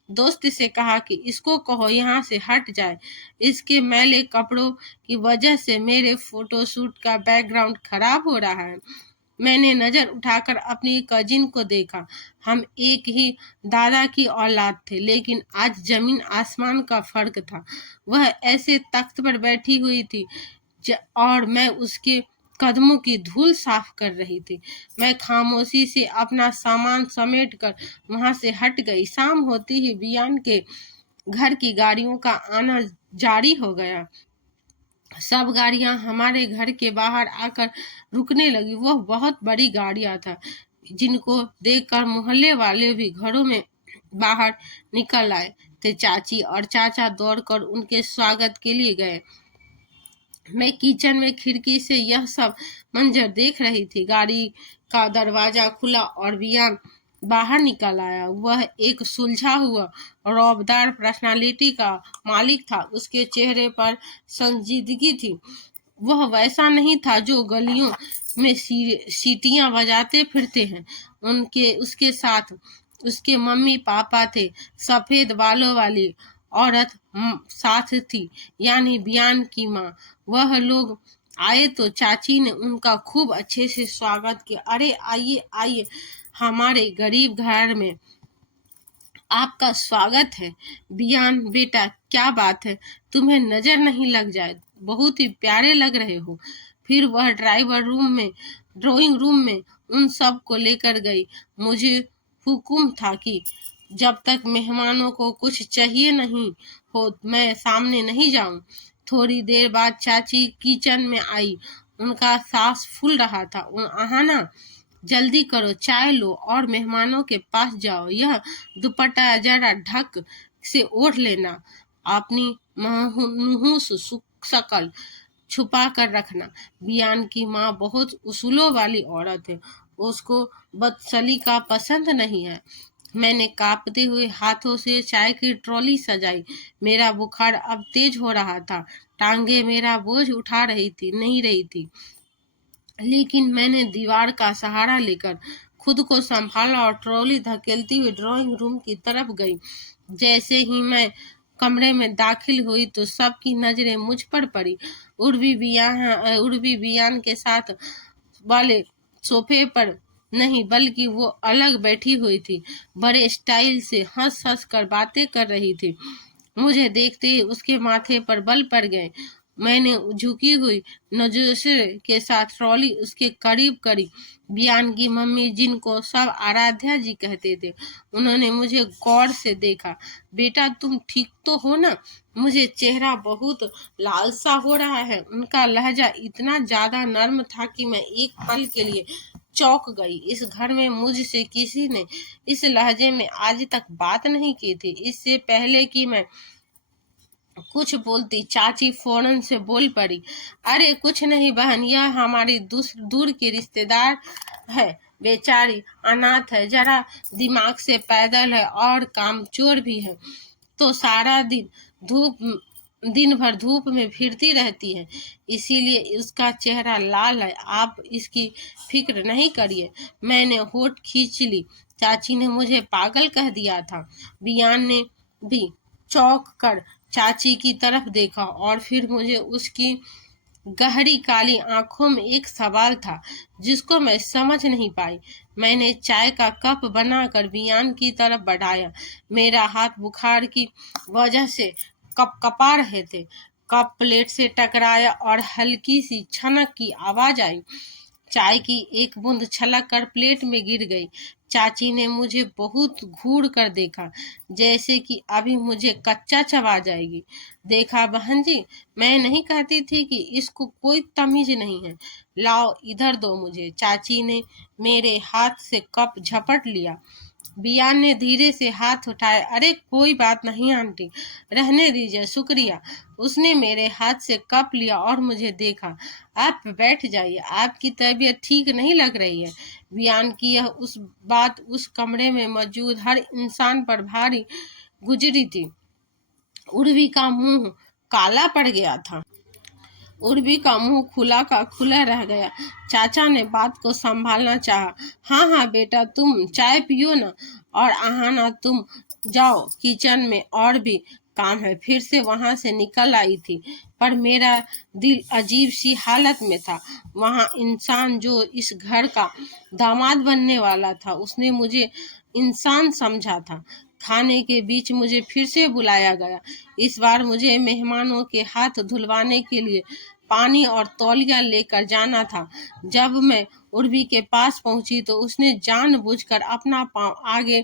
दोस्त से कहा कि इसको कहो यहाँ से हट जाए। इसके मैले कपड़ों की वजह से मेरे फोटोशूट का बैकग्राउंड खराब हो रहा है। मैंने नजर उठाकर अपनी कजिन को देखा। हम एक ही दादा की औलाद थे, लेकिन आज जमीन आसमान का फर्क था। वह ऐसे तख्त पर बैठी हुई थी और मैं उसके कदमों की धूल साफ कर रही थी। मैं खामोशी से अपना सामान समेटकर वहां से हट गई। शाम होती ही बियान के घर की गाड़ियों का आना जारी हो गया। सब गाड़ियां हमारे घर के बाहर आकर रुकने लगी। वह बहुत बड़ी गाड़ियां था, जिनको देखकर मोहल्ले वाले भी घरों में बाहर निकल आए थे। चाची और चाचा दौड़कर उनके स्वागत के लिए गए। मैं किचन में खिड़की से यह सब मंजर देख रही थी। गाड़ी का दरवाजा खुला और बियान बाहर निकल आया। वह एक सुलझा हुआ रौबदार पर्सनालिटी का मालिक था। उसके चेहरे पर संजीदगी थी। वह वैसा नहीं था जो गलियों में सीटियां बजाते फिरते हैं। उनके उसके साथ उसके मम्मी पापा थे। सफेद बालों वाली औरत साथ थी, यानी बियान की माँ। वह लोग आए तो चाची ने उनका खूब अच्छे से स्वागत किया। अरे आइए आइए, हमारे गरीब घर में आपका स्वागत है। बियान बेटा, क्या बात है, तुम्हें नजर नहीं लग जाए, बहुत ही प्यारे लग रहे हो। फिर वह ड्राइंग रूम में उन सब को लेकर गई। मुझे हुक्म था कि जब तक मेहमानों को कुछ चाहिए नहीं हो मैं सामने नहीं जाऊं। थोड़ी देर बाद चाची किचन में आई। उनका सांस फूल रहा था। आहाना, जल्दी करो, चाय लो और मेहमानों के पास जाओ। यह दुपट्टा जरा ढक से ओढ़ लेना। अपनी मनहूस शकल छुपा कर रखना। बियान की माँ बहुत उसूलों वाली औरत है। उसको बदसलीका पसंद नहीं है। मैंने कांपते हुए हाथों से चाय की ट्रॉली सजाई। मेरा बुखार अब तेज हो रहा था। टांगे मेरा बोझ उठा नहीं रही थी, लेकिन मैंने दीवार का सहारा लेकर खुद को संभाला और ट्रॉली धकेलती हुई ड्राइंग रूम की तरफ गई। जैसे ही मैं कमरे में दाखिल हुई तो सबकी नजरें मुझ पर पड़ी। उर्वी बियान के साथ वाले सोफे पर नहीं, बल्कि वो अलग बैठी हुई थी। बड़े स्टाइल से हंस हंस कर बातें कर रही थी। मुझे देखते ही उसके माथे पर बल पड़ गए। मैंने झुकी हुई नजर के साथ ट्रॉली उसके करीब करी। बियान की मम्मी, जिनको सब आराध्या जी कहते थे, उन्होंने मुझे गौर से देखा। बेटा, तुम ठीक तो हो ना? मुझे चेहरा बहुत लाल सा हो रहा है। उनका लहजा इतना ज्यादा नर्म था कि मैं एक पल के लिए चौंक गई। इस घर में मुझसे किसी ने इस लहजे में आज तक बात नहीं की थी। इससे पहले कि मैं कुछ बोलती, चाची फौरन से बोल पड़ी। अरे कुछ नहीं बहन, यह हमारी दूर की रिश्तेदार है। बेचारी अनाथ है, जरा दिमाग से पैदल है और कामचोर भी है, तो सारा दिन भर धूप में फिरती रहती है, इसीलिए उसका चेहरा लाल है। आप इसकी फिक्र नहीं करिए। मैंने होठ खींच ली। चाची ने मुझे पागल कह दिया था। बियान ने भी चौंक कर चाची की तरफ देखा और फिर मुझे। उसकी गहरी काली आंखों में एक सवाल था जिसको मैं समझ नहीं पाई। मैंने चाय का कप बनाकर बियान की तरफ बढ़ाया। मेरा हाथ बुखार की वजह से कपकपा रहे थे। कप प्लेट से टकराया और हल्की सी छनक की आवाज आई। चाय की एक बूंद छलक कर प्लेट में गिर गई। चाची ने मुझे बहुत घूर कर देखा, जैसे कि अभी मुझे कच्चा चबा जाएगी। देखा बहन जी, मैं नहीं कहती थी कि इसको कोई तमीज नहीं है। लाओ इधर दो मुझे। चाची ने मेरे हाथ से कप झपट लिया। बियान ने धीरे से हाथ उठाया। अरे कोई बात नहीं आंटी, रहने दीजिए, शुक्रिया। उसने मेरे हाथ से कप लिया और मुझे देखा। आप बैठ जाइए, आपकी तबीयत ठीक नहीं लग रही है। बियान की यह बात उस कमरे में मौजूद हर इंसान पर भारी गुजरी थी। उर्वी का मुंह काला पड़ गया था। उर्वी का मुंह खुला का खुला रह गया। चाचा ने बात को संभालना चाहा। हाँ हाँ बेटा, तुम चाय पियो ना, और आहाना तुम जाओ, किचन में और भी काम है। फिर से वहां से निकल आई थी, पर मेरा दिल अजीब सी हालत में था। वहां इंसान जो इस घर का दामाद बनने वाला था, उसने मुझे इंसान समझा था। खाने के बीच मुझे फिर से बुलाया गया। इस बार मुझे मेहमानों के हाथ धुलवाने के लिए पानी और तौलिया लेकर जाना था। जब मैं उर्वी के पास पहुंची तो उसने जानबूझकर अपना पांव आगे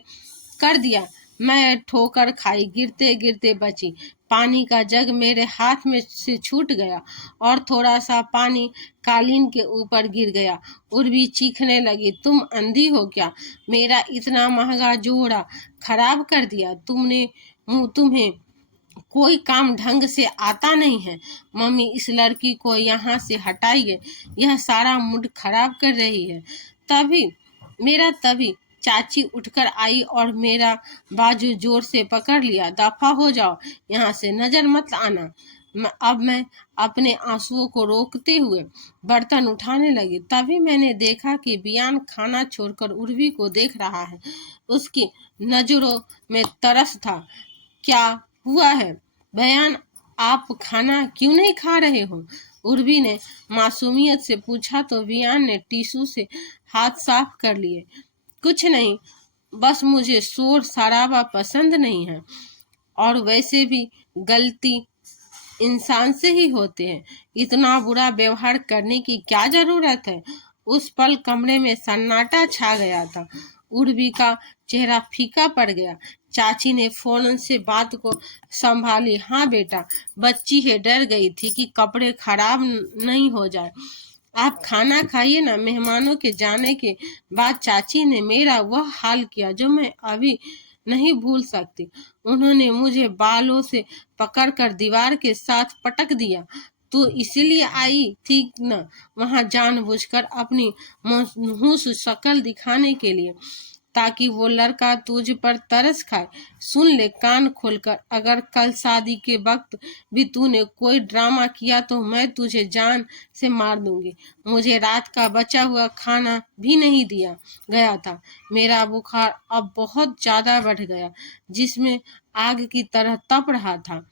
कर दिया। मैं ठोकर खाई, गिरते गिरते बची। पानी का जग मेरे हाथ में से छूट गया और थोड़ा सा पानी कालीन के ऊपर गिर गया। उर्वी चीखने लगी, तुम अंधी हो क्या? मेरा इतना महंगा जोड़ा खराब कर दिया तुमने। तुम्हें कोई काम ढंग से आता नहीं है। मम्मी, इस लड़की को यहाँ से हटाइए, यह सारा मूड खराब कर रही है। तभी चाची उठकर आई और मेरा बाजू जोर से पकड़ लिया। दफा हो जाओ, यहाँ से नजर मत आना। अब मैं अपने आंसुओं को रोकते हुए बर्तन उठाने लगी। तभी मैंने देखा कि बियान खाना छोड़कर उर्वी को देख रहा है। उसकी नजरों में तरस था। क्या हुआ है बयान, आप खाना क्यों नहीं खा रहे हो? उर्वी ने मासूमियत से पूछा तो बियान ने टिश्यू से हाथ साफ कर लिए। कुछ नहीं, बस मुझे शोर शराबा पसंद नहीं है, और वैसे भी गलती इंसान से ही होते हैं। इतना बुरा व्यवहार करने की क्या जरूरत है? उस पल कमरे में सन्नाटा छा गया था। उर्वी का चेहरा फीका पड़ गया। चाची ने फौरन से बात को संभाली। हाँ बेटा, बच्ची है, डर गई थी कि कपड़े खराब नहीं हो जाए। आप खाना खाइए ना। मेहमानों के जाने के बाद चाची ने मेरा वह हाल किया जो मैं अभी नहीं भूल सकती। उन्होंने मुझे बालों से पकड़कर दीवार के साथ पटक दिया। तो इसीलिए आई थी न वहां जानबूझकर अपनी मनहूस शक्ल दिखाने के लिए, ताकि वो लड़का तुझ पर तरस खाए। सुन ले कान खोलकर, अगर कल शादी के वक्त भी तूने कोई ड्रामा किया तो मैं तुझे जान से मार दूंगी। मुझे रात का बचा हुआ खाना भी नहीं दिया गया था। मेरा बुखार अब बहुत ज्यादा बढ़ गया, जिसमें आग की तरह तप रहा था।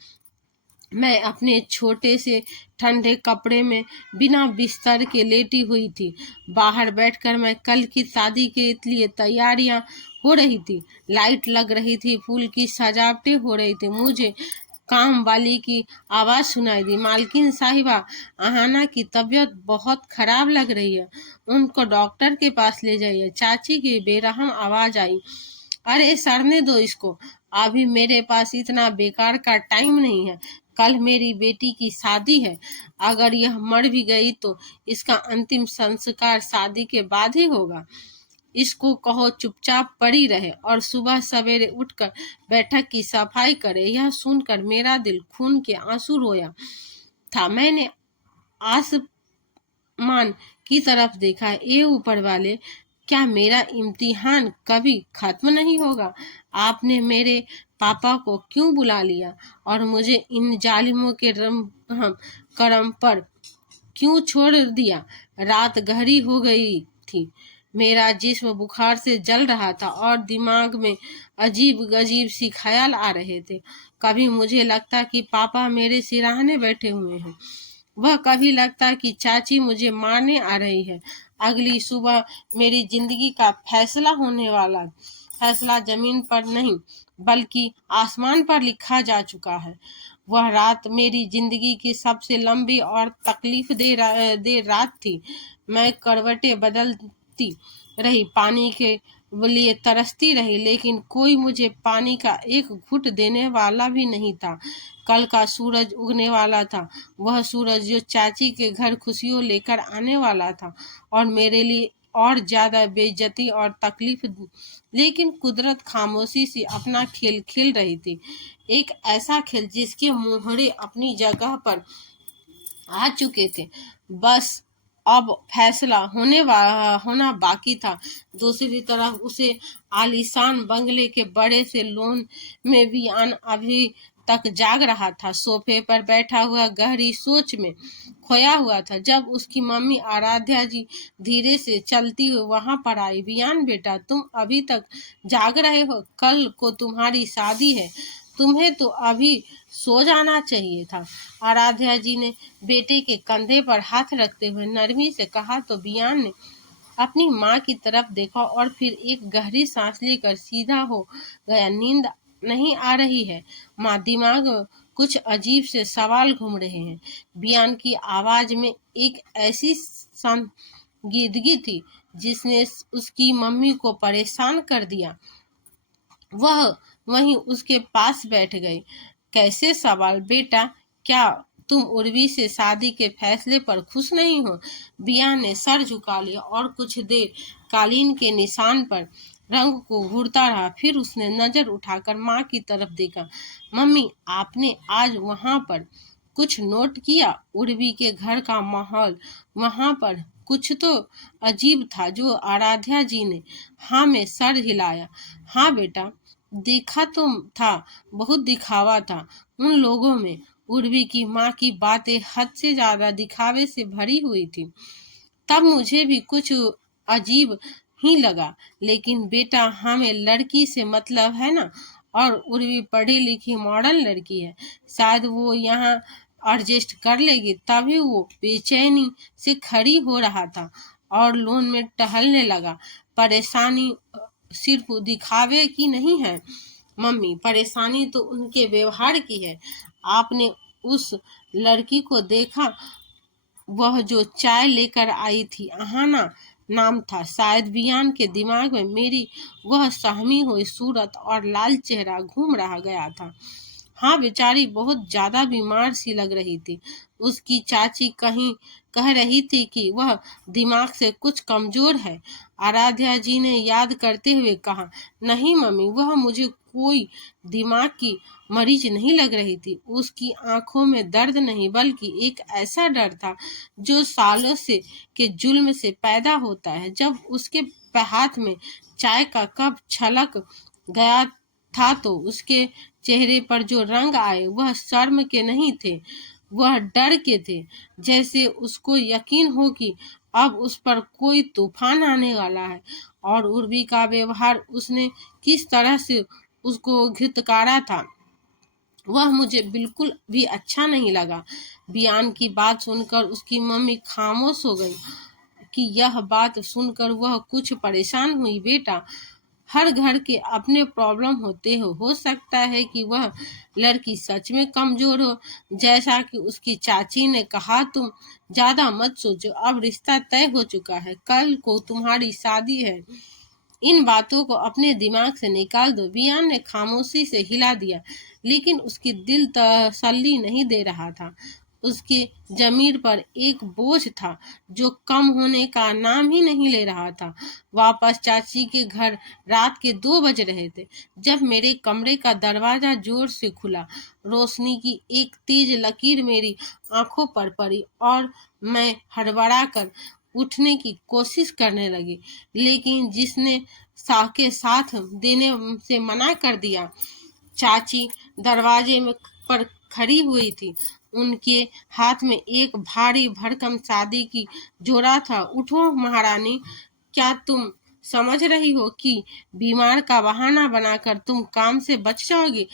मैं अपने छोटे से ठंडे कपड़े में बिना बिस्तर के लेटी हुई थी। बाहर बैठकर मैं कल की शादी के लिए तैयारियां हो रही थी। लाइट लग रही थी, फूल की सजावटें हो रही थी। मुझे काम वाली की आवाज सुनाई दी। मालकिन साहिबा, आहाना की तबीयत बहुत खराब लग रही है, उनको डॉक्टर के पास ले जाइए। चाची की बेरहम आवाज आई। अरे सड़ने दो इसको, अभी मेरे पास इतना बेकार का टाइम नहीं है। कल मेरी बेटी की शादी है। अगर यह मर भी गई तो इसका अंतिम संस्कार शादी के बाद ही होगा। इसको कहो चुपचाप पड़ी रहे और सुबह सवेरे उठकर बैठक की सफाई करे। यह सुनकर मेरा दिल खून के आंसू रोया था। मैंने आसमान की तरफ देखा। ए ऊपर वाले, क्या मेरा इम्तिहान कभी खत्म नहीं होगा? आपने मेरे पापा को क्यों बुला लिया और मुझे इन जालिमों के करम पर क्यों छोड़ दिया? रात गहरी हो गई थी। मेरा जिस्म बुखार से जल रहा था और दिमाग में अजीब गजीब सी ख्याल आ रहे थे। कभी मुझे लगता कि पापा मेरे सिराहने बैठे हुए हैं, वह कभी लगता कि चाची मुझे मारने आ रही है। अगली सुबह मेरी जिंदगी का फैसला होने वाला। फैसला जमीन पर नहीं बल्कि आसमान पर लिखा जा चुका है। वह रात मेरी जिंदगी की सबसे लंबी और तकलीफ दे रात थी। मैं करवटें बदलती रही, पानी के लिए तरसती रही, लेकिन कोई मुझे पानी का एक घूंट देने वाला भी नहीं था। कल का सूरज उगने वाला था, वह सूरज जो चाची के घर खुशियों लेकर आने वाला था, और मेरे लिए और ज्यादा बेइज्जती और तकलीफ। लेकिन कुदरत खामोशी से अपना खेल खेल रही थी, एक ऐसा खेल जिसके मोहरे अपनी जगह पर आ चुके थे। बस अब फैसला होना बाकी था। दूसरी तरफ उसे आलीशान बंगले के बड़े से लॉन में बियान अभी तक जाग रहा था। सोफे पर बैठा हुआ गहरी सोच में खोया हुआ था। जब उसकी मम्मी आराध्या जी धीरे से चलती हुई वहां पर आई। बियान बेटा, तुम अभी तक जाग रहे हो? कल को तुम्हारी शादी है, तुम्हें तो अभी सो जाना चाहिए था। आराध्या जी ने बेटे के कंधे पर हाथ रखते हुए नरमी से कहा तो बियान ने अपनी माँ की तरफ देखा और फिर एक गहरी सांस लेकर सीधा हो गया। नींद नहीं आ रही है माँ? दिमाग में कुछ अजीब से सवाल घूम रहे हैं। बियान की आवाज में एक ऐसी संजीदगी थी जिसने उसकी मम्मी को परेशान कर दिया। वह वहीं उसके पास बैठ गई। कैसे सवाल बेटा? क्या तुम उर्वी से शादी के फैसले पर खुश नहीं हो? बियान ने सर झुका लिया और कुछ देर कालीन के निशान पर रंग को घूरता रहा। फिर उसने नजर उठाकर माँ की तरफ देखा। मम्मी, आपने आज वहां पर कुछ नोट किया उर्वी के घर का माहौल? वहां पर कुछ तो अजीब था जो आराध्या जी ने हाँ में सर हिलाया। हाँ बेटा, देखा तो था, बहुत दिखावा था उन लोगों में। उर्वी की माँ की बातें हद से ज्यादा दिखावे से भरी हुई थी। तब मुझे भी कुछ अजीब ही लगा, लेकिन बेटा हमें लड़की से मतलब है ना, और उर्वी पढ़ी लिखी मॉडर्न लड़की है, शायद वो यहाँ एडजस्ट कर लेगी। तभी वो बेचैनी से खड़ी हो रहा था और लोन में टहलने लगा। परेशानी सिर्फ दिखावे की नहीं है मम्मी, परेशानी तो उनके व्यवहार की है। आपने उस लड़की को देखा, वह जो चाय लेकर आई थी, अहाना नाम था। शायद बियान के दिमाग में मेरी वह सहमी हुई सूरत और लाल चेहरा घूम रहा गया था। हाँ, बेचारी बहुत ज्यादा बीमार सी लग रही थी। उसकी चाची कहीं कह रही थी कि वह दिमाग से कुछ कमजोर है। आराध्या जी ने याद करते हुए कहा, नहीं मम्मी, वह मुझे कोई दिमाग की मरीज नहीं लग रही थी। उसकी आंखों में दर्द नहीं, बल्कि एक ऐसा डर था जो सालों से के जुल्म से पैदा होता है। जब उसके हाथ में चाय का कप छलक गया था तो उसके चेहरे पर जो रंग आए वह शर्म के नहीं थे, वह डर के थे। जैसे उसको यकीन हो कि अब उस पर कोई तूफान आने वाला है। और उर्वी का व्यवहार, उसने किस तरह से उसको घितकारा था, वह मुझे बिल्कुल भी अच्छा नहीं लगा। बियान की बात सुनकर उसकी मम्मी खामोश हो गई। कि यह बात सुनकर वह कुछ परेशान हुई। बेटा, हर घर के अपने प्रॉब्लम होते हो सकता है कि वह लड़की सच में कमजोर हो, जैसा कि उसकी चाची ने कहा। तुम ज्यादा मत सोचो, अब रिश्ता तय हो चुका है, कल को तुम्हारी शादी है। इन बातों को अपने दिमाग से निकाल दो। बियान ने खामोशी से हिला दिया, लेकिन उसकी दिल तसल्ली नहीं दे रहा था। उसके जमीर पर एक बोझ था जो कम होने का नाम ही नहीं ले रहा था। वापस चाची के घर रात के 2 बज रहे थे जब मेरे कमरे का दरवाजा जोर से खुला। रोशनी की एक तेज लकीर मेरी आंखों पर पड़ी और मैं हड़बड़ा कर उठने की कोशिश करने लगी, लेकिन जिसने के साथ देने से मना कर दिया। चाची दरवाजे में पर खड़ी हुई थी। उनके हाथ में एक भारी भरकम शादी की झोला था। उठो महारानी, क्या तुम समझ रही हो कि बीमार का बहाना बनाकर तुम काम से बच जाओगी?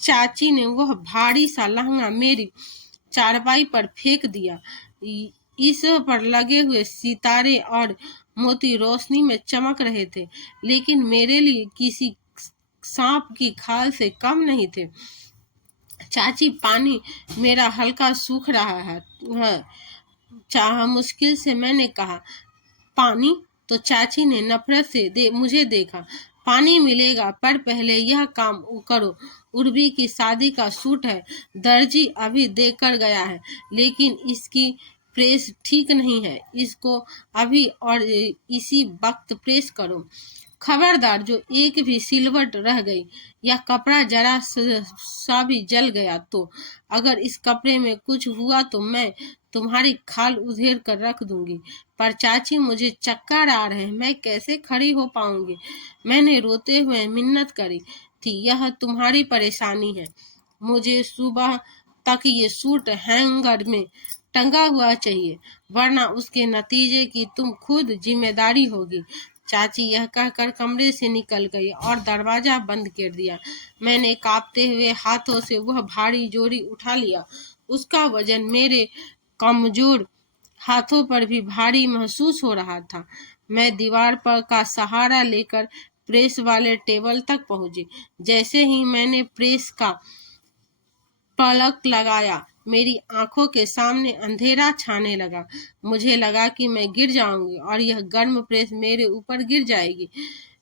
चाची ने वह भारी सा लहंगा मेरी चारपाई पर फेंक दिया। इस पर लगे हुए सितारे और मोती रोशनी में चमक रहे थे, लेकिन मेरे लिए किसी सांप की खाल से कम नहीं थे। चाची, पानी मेरा हल्का सूख रहा है। चाह मुश्किल से मैंने कहा, पानी? तो चाची ने नफरत से मुझे देखा। पानी मिलेगा, पर पहले यह काम करो। उर्वी की शादी का सूट है, दर्जी अभी देकर गया है, लेकिन इसकी प्रेस ठीक नहीं है। इसको अभी और इसी वक्त प्रेस करो। खबरदार, जो एक भी सिलवट रह गई या कपड़ा जरा सा भी जल गया तो, अगर इस कपड़े में कुछ हुआ तो मैं तुम्हारी खाल उधेड़ कर रख दूंगी। पर चाची, मुझे चक्कर आ रहे हैं, मैं कैसे खड़ी हो पाऊंगी? मैंने रोते हुए मिन्नत करी थी, यह तुम्हारी परेशानी है। मुझे सुबह तक ये सूट हैंगर में टंगा हुआ चाहिए, वरना उसके नतीजे की तुम खुद जिम्मेदारी होगी। चाची यह कहकर कमरे से निकल गई और दरवाजा बंद कर दिया। मैंने कांपते हुए हाथों से वह भारी जोड़ी उठा लिया। उसका वजन मेरे कमजोर हाथों पर भी भारी महसूस हो रहा था। मैं दीवार पर का सहारा लेकर प्रेस वाले टेबल तक पहुंची। जैसे ही मैंने प्रेस का पलक लगाया, मेरी आंखों के सामने अंधेरा छाने लगा। मुझे लगा कि मैं गिर जाऊंगी और यह गर्म प्रेस मेरे ऊपर गिर जाएगी।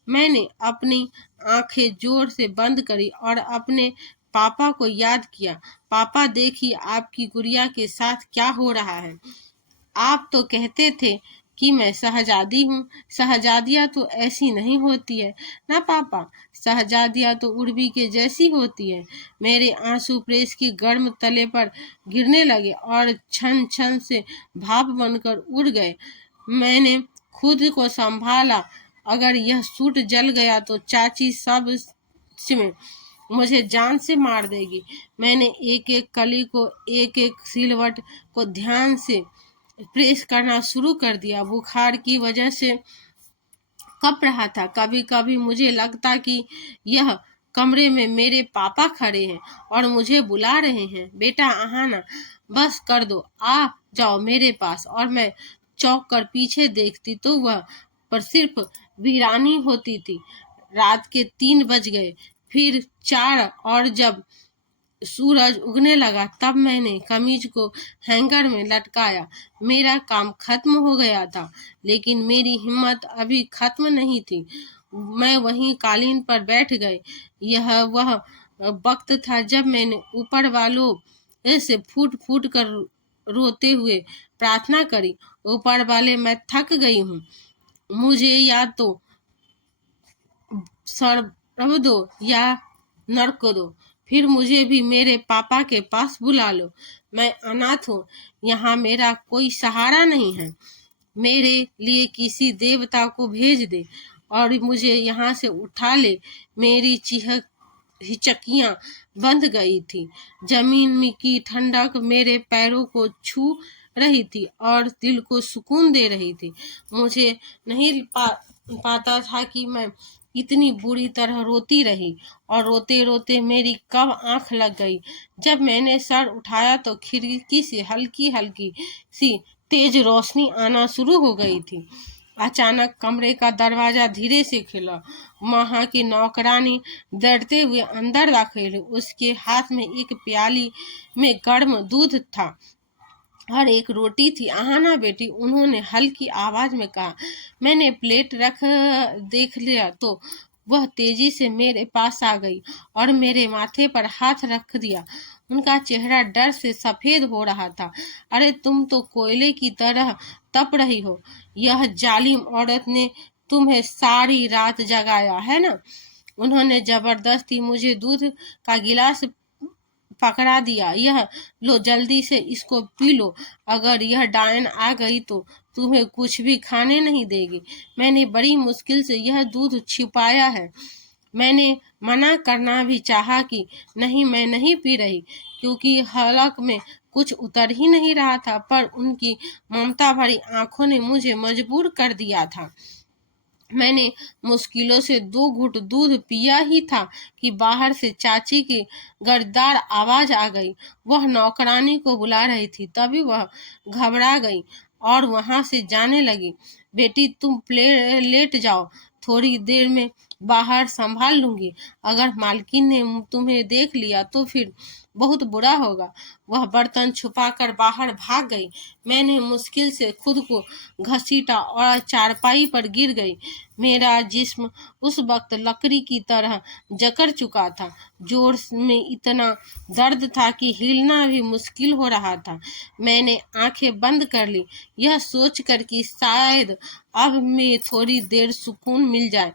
मैंने अपनी आंखें जोर से बंद करी और अपने पापा को याद किया। पापा, देखिए आपकी गुड़िया के साथ क्या हो रहा है। आप तो कहते थे कि मैं शहजादी हूँ। शहजादियाँ तो ऐसी नहीं होती है ना पापा, शहजादियाँ तो उर्वी के जैसी होती है। मेरे आंसू प्रेस के गर्म तले पर गिरने लगे और छन छन से भाप बनकर उड़ गए। मैंने खुद को संभाला। अगर यह सूट जल गया तो चाची सब में मुझे जान से मार देगी। मैंने एक एक कली को, एक एक सिलवट को ध्यान से प्रेस करना शुरू कर दिया। बुखार की वजह से कँप रहा था। कभी कभी मुझे लगता कि यह कमरे में मेरे पापा खड़े हैं और मुझे बुला रहे हैं, बेटा आना, बस कर दो, आ जाओ मेरे पास। और मैं चौंक कर पीछे देखती तो वह पर सिर्फ वीरानी होती थी। रात के 3 बज गए, फिर 4, और जब सूरज उगने लगा तब मैंने कमीज को हैंगर में लटकाया। मेरा काम खत्म हो गया था, लेकिन मेरी हिम्मत अभी खत्म नहीं थी। मैं वहीं कालीन पर बैठ गई। यह वह वक्त था जब मैंने ऊपर वालों से फूट फूट कर रोते हुए प्रार्थना करी, ऊपर वाले मैं थक गई हूँ, मुझे या तो स्वर्ग दो या नर्क दो, फिर मुझे भी मेरे पापा के पास बुला लो। मैं अनाथ हूँ, यहाँ मेरा कोई सहारा नहीं है। मेरे लिए किसी देवता को भेज दे और मुझे यहाँ से उठा ले। मेरी हिचकियाँ बंध गई थी। जमीन की ठंडक मेरे पैरों को छू रही थी और दिल को सुकून दे रही थी। मुझे नहीं पाता था कि मैं इतनी बुरी तरह रोती रही और रोते रोते मेरी कब आंख लग गई। जब मैंने सर उठाया तो खिड़की से हल्की हल्की सी तेज रोशनी आना शुरू हो गई थी। अचानक कमरे का दरवाजा धीरे से खुला। वहाँ की नौकरानी डरते हुए अंदर दाखिल हुई। उसके हाथ में एक प्याली में गर्म दूध था और एक रोटी थी। आना बेटी, उन्होंने हल्की आवाज में कहा। मैंने प्लेट रख देख लिया तो वह तेजी से मेरे पास आ गई और मेरे माथे पर हाथ रख दिया। उनका चेहरा डर से सफेद हो रहा था। अरे तुम तो कोयले की तरह तप रही हो। यह जालिम औरत ने तुम्हें सारी रात जगाया है ना। उन्होंने जबरदस्ती मुझे दूध का गिलास पकड़ा दिया। यह लो, जल्दी से इसको पी लो। अगर यह डायन आ गई तो तुम्हें कुछ भी खाने नहीं देगी। मैंने बड़ी मुश्किल से यह दूध छिपाया है। मैंने मना करना भी चाहा कि नहीं, मैं नहीं पी रही, क्योंकि हलक में कुछ उतर ही नहीं रहा था, पर उनकी ममता भरी आंखों ने मुझे मजबूर कर दिया था। मैंने मुश्किलों से 2 घूंट दूध पिया ही था कि बाहर से चाची की गर्दार आवाज आ गई। वह नौकरानी को बुला रही थी। तभी वह घबरा गई और वहां से जाने लगी। बेटी तुम लेट जाओ, थोड़ी देर में बाहर संभाल लूंगी। अगर मालकिन ने तुम्हें देख लिया तो फिर बहुत बुरा होगा। वह बर्तन छुपाकर बाहर भाग गई। मैंने मुश्किल से खुद को घसीटा और चारपाई पर गिर गई। मेरा जिस्म उस वक्त लकड़ी की तरह जकड़ चुका था। जोर में इतना दर्द था कि हिलना भी मुश्किल हो रहा था। मैंने आंखें बंद कर ली, यह सोचकर कि शायद अब में थोड़ी देर सुकून मिल जाए।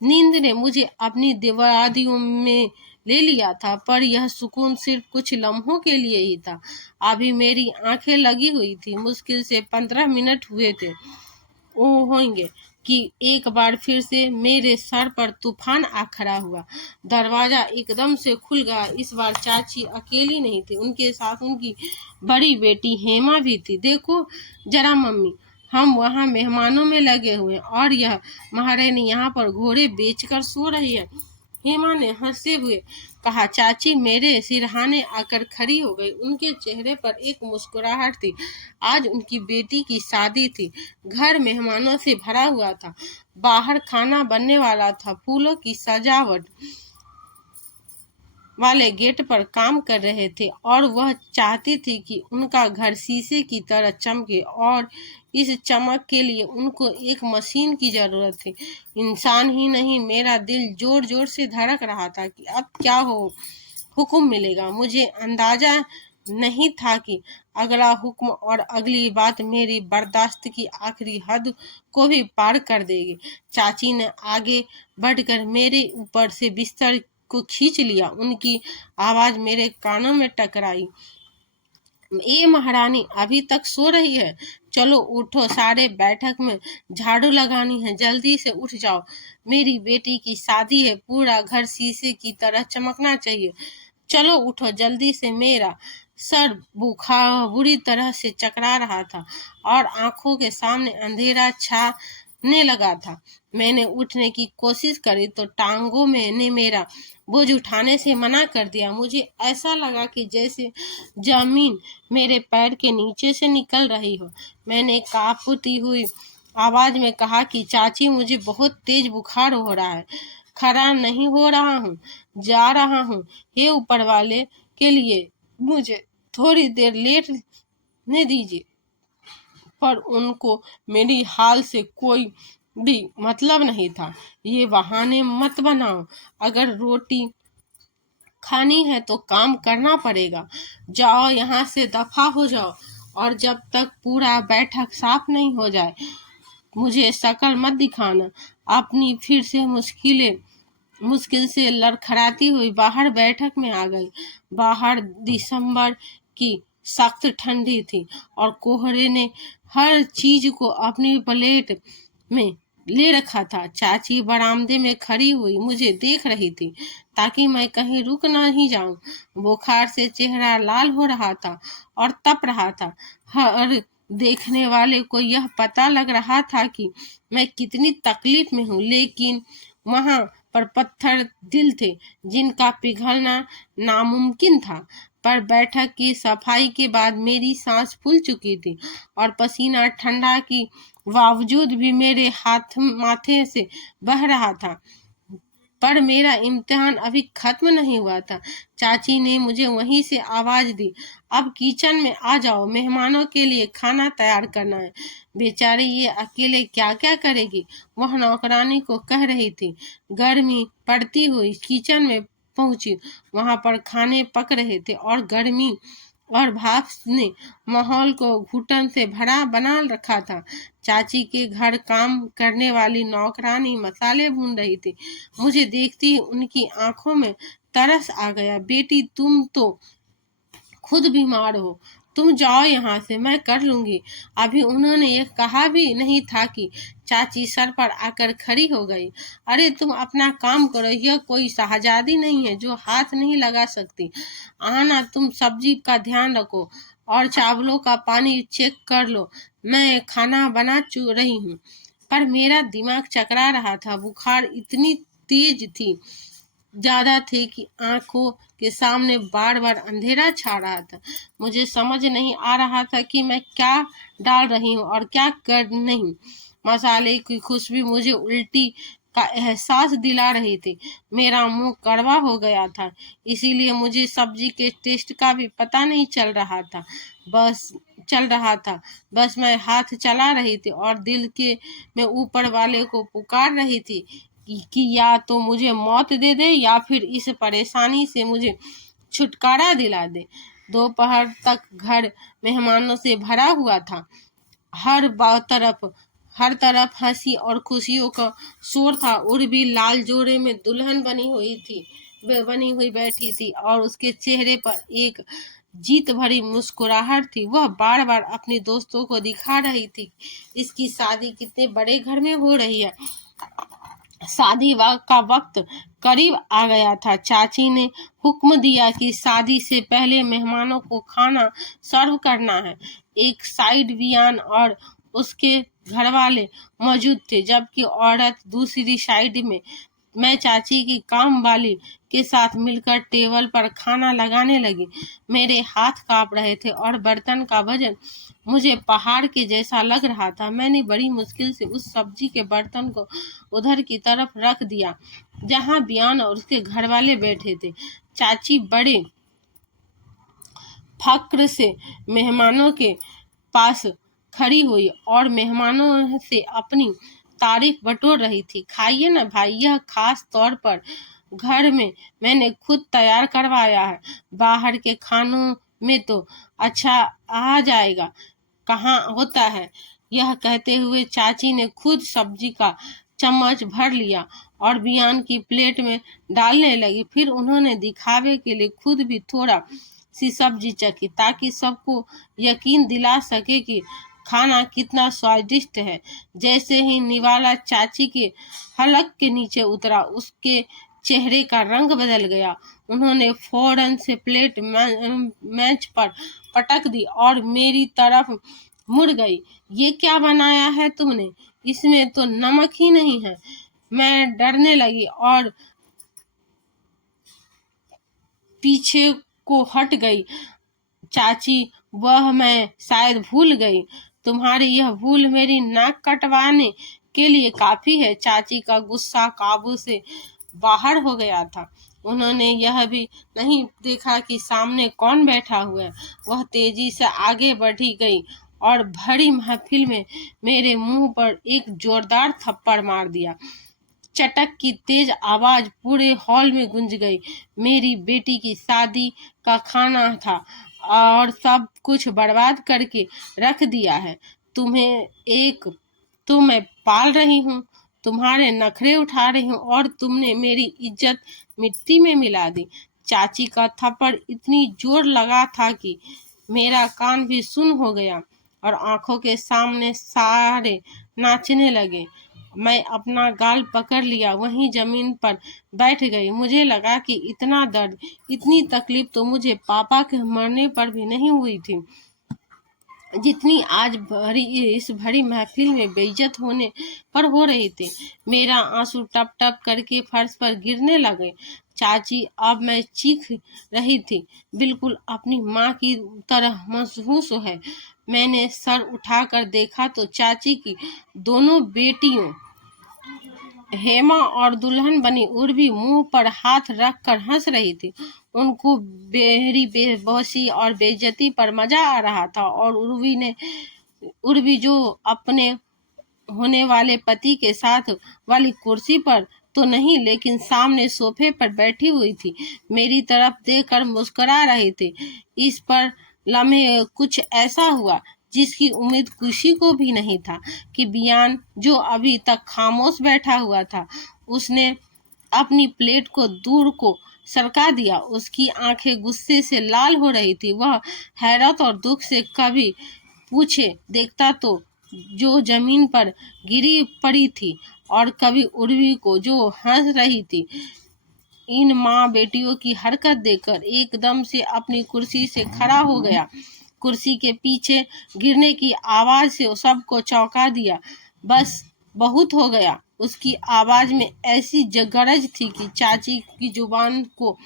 नींद ने मुझे अपनी दीवादियों में ले लिया था, पर यह सुकून सिर्फ कुछ लम्हों के लिए ही था। अभी मेरी आंखें लगी हुई थी। मुश्किल से 15 मिनट हुए थे होंगे कि एक बार फिर से मेरे सर पर तूफान आ खड़ा हुआ। दरवाजा एकदम से खुल गया। इस बार चाची अकेली नहीं थी, उनके साथ उनकी बड़ी बेटी हेमा भी थी। देखो जरा मम्मी, हम वहाँ मेहमानों में लगे हुए हैं और यह महारानी यहाँ पर घोड़े बेचकर सो रही है। हेमा ने हंसते हुए कहा। चाची मेरे सिरहाने आकर खड़ी हो गई। उनके चेहरे पर एक मुस्कुराहट थी। आज उनकी बेटी की शादी थी। घर मेहमानों से भरा हुआ था। बाहर खाना बनने वाला था। फूलों की सजावट वाले गेट पर काम कर रहे थे और वह चाहती थी कि उनका घर शीशे की तरह चमके, और इस चमक के लिए उनको एक मशीन की जरूरत थी। इंसान ही नहीं, मेरा दिल जोर जोर से धड़क रहा था कि अब क्या हुक्म मिलेगा। मुझे अंदाजा नहीं था कि अगला हुक्म और अगली बात मेरी बर्दाश्त की आखिरी हद को भी पार कर देगी। चाची ने आगे बढ़कर मेरे ऊपर से बिस्तर को खींच लिया। उनकी आवाज मेरे कानों में टकराई। ये महारानी अभी तक सो रही है? चलो उठो, सारे बैठक में झाड़ू लगानी है, जल्दी से उठ जाओ। मेरी बेटी की शादी है, पूरा घर शीशे की तरह चमकना चाहिए। चलो उठो जल्दी से। मेरा सर बुरी तरह से चकरा रहा था और आंखों के सामने अंधेरा छाने लगा था। मैंने उठने की कोशिश करी तो टांगों में ने मेरा बोझ उठाने से मना कर दिया। मुझे ऐसा लगा कि जैसे जमीन मेरे पैर के नीचे से निकल रही हो। मैंने कांपती हुई आवाज में कहा कि चाची, मुझे बहुत तेज बुखार हो रहा है, खड़ा नहीं हो रहा हूँ, जा रहा हूँ। हे ऊपर वाले के लिए मुझे थोड़ी देर लेटने दीजिए। पर उनको मेरी हाल से कोई भी मतलब नहीं था। ये बहाने मत बनाओ, अगर रोटी खानी है तो काम करना पड़ेगा। जाओ यहाँ से दफा हो जाओ, और जब तक पूरा बैठक साफ नहीं हो जाए मुझे शक्ल मत दिखाना। अपनी फिर से मुश्किल से लड़खड़ाती हुई बाहर बैठक में आ गई। बाहर दिसंबर की सख्त ठंडी थी और कोहरे ने हर चीज को अपनी प्लेट में ले रखा था। चाची बरामदे में खड़ी हुई मुझे देख रही थी ताकि मैं कहीं रुक नहीं जाऊं। बुखार से चेहरा लाल हो रहा था और तप रहा था। हर देखने वाले को यह पता लग रहा था कि मैं कितनी तकलीफ में हूँ, लेकिन वहां पर पत्थर दिल थे जिनका पिघलना नामुमकिन था। पर बैठक की सफाई के बाद मेरी सांस फूल चुकी थी और पसीना ठंडा की बावजूद भी मेरे हाथ माथे से बह रहा था। पर मेरा इम्तिहान अभी खत्म नहीं हुआ था। चाची ने मुझे वहीं से आवाज दी, अब किचन में आ जाओ, मेहमानों के लिए खाना तैयार करना है। बेचारी ये अकेले क्या क्या करेगी, वह नौकरानी को कह रही थी। गर्मी पड़ती हुई किचन में पहुंची। वहां पर खाने पक रहे थे और गर्मी और भाप ने माहौल को घुटन से भरा बना रखा था। चाची के घर काम करने वाली नौकरानी मसाले भून रही थी। मुझे देखती ही उनकी आंखों में तरस आ गया। बेटी, तुम तो खुद बीमार हो, तुम जाओ यहाँ से, मैं कर लूंगी। अभी उन्होंने ये कहा भी नहीं था कि चाची सर पर आकर खड़ी हो गई। अरे तुम अपना काम करो, यह कोई शहजादी नहीं है जो हाथ नहीं लगा सकती। आना, तुम सब्जी का ध्यान रखो और चावलों का पानी चेक कर लो, मैं खाना बना रही हूँ। पर मेरा दिमाग चकरा रहा था। बुखार इतनी तेज थी ज्यादा थे कि आंखों के सामने बार बार अंधेरा छा रहा था। मुझे समझ नहीं आ रहा था कि मैं क्या डाल रही हूँ और क्या कर नहीं। मसाले की खुशबू मुझे उल्टी का एहसास दिला रही थी। मेरा मुंह कड़वा हो गया था, इसीलिए मुझे सब्जी के टेस्ट का भी पता नहीं चल रहा था। बस मैं हाथ चला रही थी और दिल के में ऊपर वाले को पुकार रही थी कि या तो मुझे मौत दे दे या फिर इस परेशानी से मुझे छुटकारा दिला दे। दोपहर तक घर मेहमानों से भरा हुआ था। हर तरफ हंसी और खुशियों का शोर था। उर्वी लाल जोड़े में दुल्हन बनी हुई बैठी थी और उसके चेहरे पर एक जीत भरी मुस्कुराहट थी। वह बार बार अपने दोस्तों को दिखा रही थी इसकी शादी कितने बड़े घर में हो रही है। शादी का वक्त करीब आ गया था। चाची ने हुक्म दिया कि शादी से पहले मेहमानों को खाना सर्व करना है। एक साइड बियान और उसके घरवाले मौजूद थे, जबकि औरत दूसरी साइड में। मैं चाची की काम वाली के साथ मिलकर टेबल पर खाना लगाने लगी। मेरे हाथ कांप रहे थे और बर्तन का वजन मुझे पहाड़ के जैसा लग रहा था। मैंने बड़ी मुश्किल से उस सब्जी के बर्तन को उधर की तरफ रख दिया जहां बियान और उसके घरवाले बैठे थे। चाची बड़े फक्र से मेहमानों के पास खड़ी हुई और मेहमानों से अपनी तारीफ बटोर रही थी। खाइए ना भाई, यह खास तौर पर घर में मैंने खुद तैयार करवाया है। बाहर के खानों में तो अच्छा आ जाएगा, कहाँ होता है। यह कहते हुए चाची ने खुद सब्जी का चम्मच भर लिया और बियान की प्लेट में डालने लगी। फिर उन्होंने दिखावे के लिए खुद भी थोड़ा सी सब्जी चखी, ताकि सबको यकीन दिला सके कि खाना कितना स्वादिष्ट है। जैसे ही निवाला चाची के हलक के नीचे उतरा, उसके चेहरे का रंग बदल गया। उन्होंने फौरन से प्लेट मेज पर पटक दी और मेरी तरफ मुड़ गई। ये क्या बनाया है तुमने? इसमें तो नमक ही नहीं है। मैं डरने लगी और पीछे को हट गई। चाची, वह मैं शायद भूल गई। तुम्हारी यह भूल मेरी नाक कटवाने के लिए काफी है। चाची का गुस्सा काबू से बाहर हो गया था। उन्होंने यह भी नहीं देखा कि सामने कौन बैठा हुआ है। वह तेजी से आगे बढ़ी गई और भरी महफिल में मेरे मुंह पर एक जोरदार थप्पड़ मार दिया। चटक की तेज आवाज पूरे हॉल में गूंज गई। मेरी बेटी की शादी का खाना था और सब कुछ बर्बाद करके रख दिया है। तो मैं पाल रही हूँ, तुम्हारे नखरे उठा रही हूँ और तुमने मेरी इज्जत मिट्टी में मिला दी। चाची का थप्पड़ इतनी जोर लगा था कि मेरा कान भी सुन हो गया और आंखों के सामने सारे नाचने लगे। मैं अपना गाल पकड़ लिया, वहीं जमीन पर बैठ गई। मुझे लगा कि इतना दर्द, इतनी तकलीफ तो मुझे पापा के मरने पर भी नहीं हुई थी, जितनी आज इस भरी महफिल में बेइज्जत होने पर हो रही थी। मेरा आंसू टप टप करके फर्श पर गिरने लगे। चाची, अब मैं चीख रही थी, बिल्कुल अपनी माँ की तरह महसूस है। मैंने सर उठाकर देखा तो चाची की दोनों बेटियों हेमा और दुल्हन बनी उर्वी मुंह पर हाथ रखकर हंस रही थी। उनको मेरी बेबसी और बेइज्जती पर मजा आ रहा था और उर्वी जो अपने होने वाले पति के साथ वाली कुर्सी पर तो नहीं, लेकिन सामने सोफे पर बैठी हुई थी, मेरी तरफ देखकर मुस्कुरा रही थी। इस पर लम्हे कुछ ऐसा हुआ जिसकी उम्मीद किसी को भी नहीं था कि बियान, जो अभी तक खामोश बैठा हुआ था, उसने अपनी प्लेट को दूर को सरका दिया। उसकी आंखें गुस्से से लाल हो रही थी। वह हैरत और दुख से कभी पूछे देखता तो जो जमीन पर गिरी पड़ी थी और कभी उर्वी को जो हंस रही थी। इन माँ बेटियों की हरकत देखकर एकदम से अपनी कुर्सी से खड़ा हो गया। कुर्सी के पीछे गिरने की आवाज से सबको चौंका दिया। बस बहुत हो गया। उसकी आवाज में ऐसी गरज थी कि चाची की जुबान को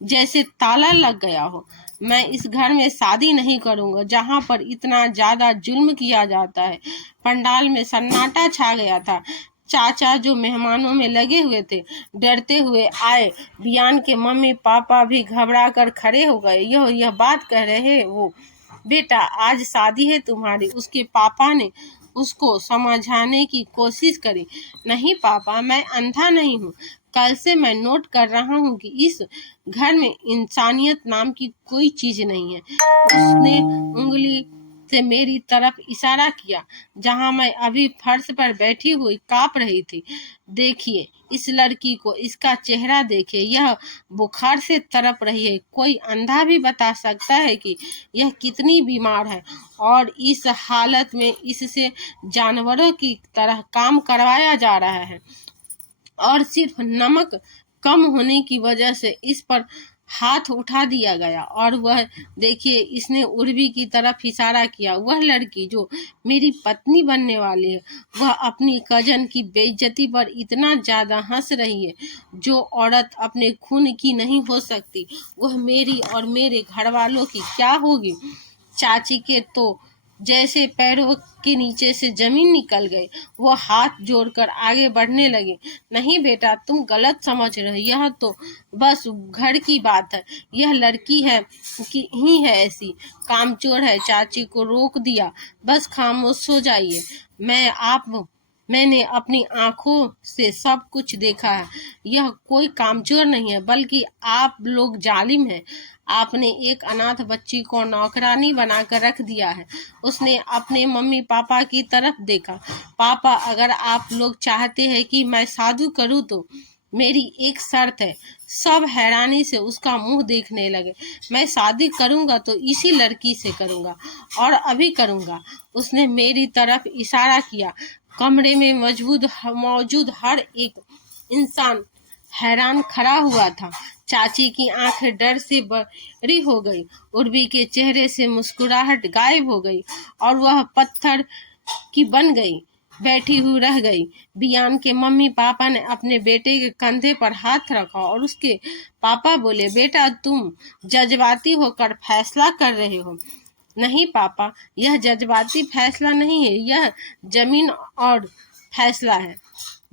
जैसे ताला लग गया हो। मैं इस घर में शादी नहीं करूंगा जहां पर इतना ज्यादा जुल्म किया जाता है। पंडाल में सन्नाटा छा गया था। चाचा जो मेहमानों में लगे हुए थे, डरते हुए आए। बियान के मम्मी पापा भी घबरा कर खड़े हो गए। यह बात कह रहे वो, बेटा आज शादी है तुम्हारी। उसके पापा ने उसको समझाने की कोशिश करी। नहीं पापा, मैं अंधा नहीं हूँ। कल से मैं नोट कर रहा हूँ कि इस घर में इंसानियत नाम की कोई चीज नहीं है। उसने उंगली से मेरी तरफ इशारा किया, जहां मैं अभी फर्श पर बैठी हुई कांप रही थी। देखिए इस लड़की को, इसका चेहरा देखिए, यह बुखार से तड़प रही है। कोई अंधा भी बता सकता है कि यह कितनी बीमार है और इस हालत में इससे जानवरों की तरह काम करवाया जा रहा है और सिर्फ नमक कम होने की वजह से इस पर हाथ उठा दिया गया। और वह देखिए, इसने उर्वी की तरफ इशारा किया। वह लड़की जो मेरी पत्नी बनने वाली है, वह अपनी कजन की बेइज्जती पर इतना ज्यादा हंस रही है। जो औरत अपने खून की नहीं हो सकती, वह मेरी और मेरे घर वालों की क्या होगी। चाची के तो जैसे पैरों के नीचे से जमीन निकल गई। वो हाथ जोड़कर आगे बढ़ने लगे। नहीं बेटा, तुम गलत समझ रहे हो। यह तो बस घर की बात है। यह लड़की है कि ही है ऐसी, कामचोर है। चाची को रोक दिया। बस खामोश हो जाइए। मैंने अपनी आंखों से सब कुछ देखा है। यह कोई कामचोर नहीं है, बल्कि आप लोग जालिम हैं। आपने एक अनाथ बच्ची को नौकरानी बनाकर रख दिया है। उसने अपने मम्मी पापा की तरफ देखा। पापा, अगर आप लोग चाहते हैं कि मैं शादी करूं तो मेरी एक शर्त है। सब हैरानी से उसका मुंह देखने लगे। मैं शादी करूंगा तो इसी लड़की से करूंगा, और अभी करूंगा। उसने मेरी तरफ इशारा किया। कमरे में मौजूद हर एक इंसान हैरान खड़ा हुआ था। चाची की आंखें डर से बड़ी हो गई। उर्वी के चेहरे से मुस्कुराहट गायब हो गई और वह पत्थर की बन गई, बैठी हुई रह गई। बियान के मम्मी पापा ने अपने बेटे के कंधे पर हाथ रखा और उसके पापा बोले, बेटा, तुम जज्बाती होकर फैसला कर रहे हो। नहीं पापा, यह जज्बाती फैसला नहीं है, यह जमीन और फैसला है।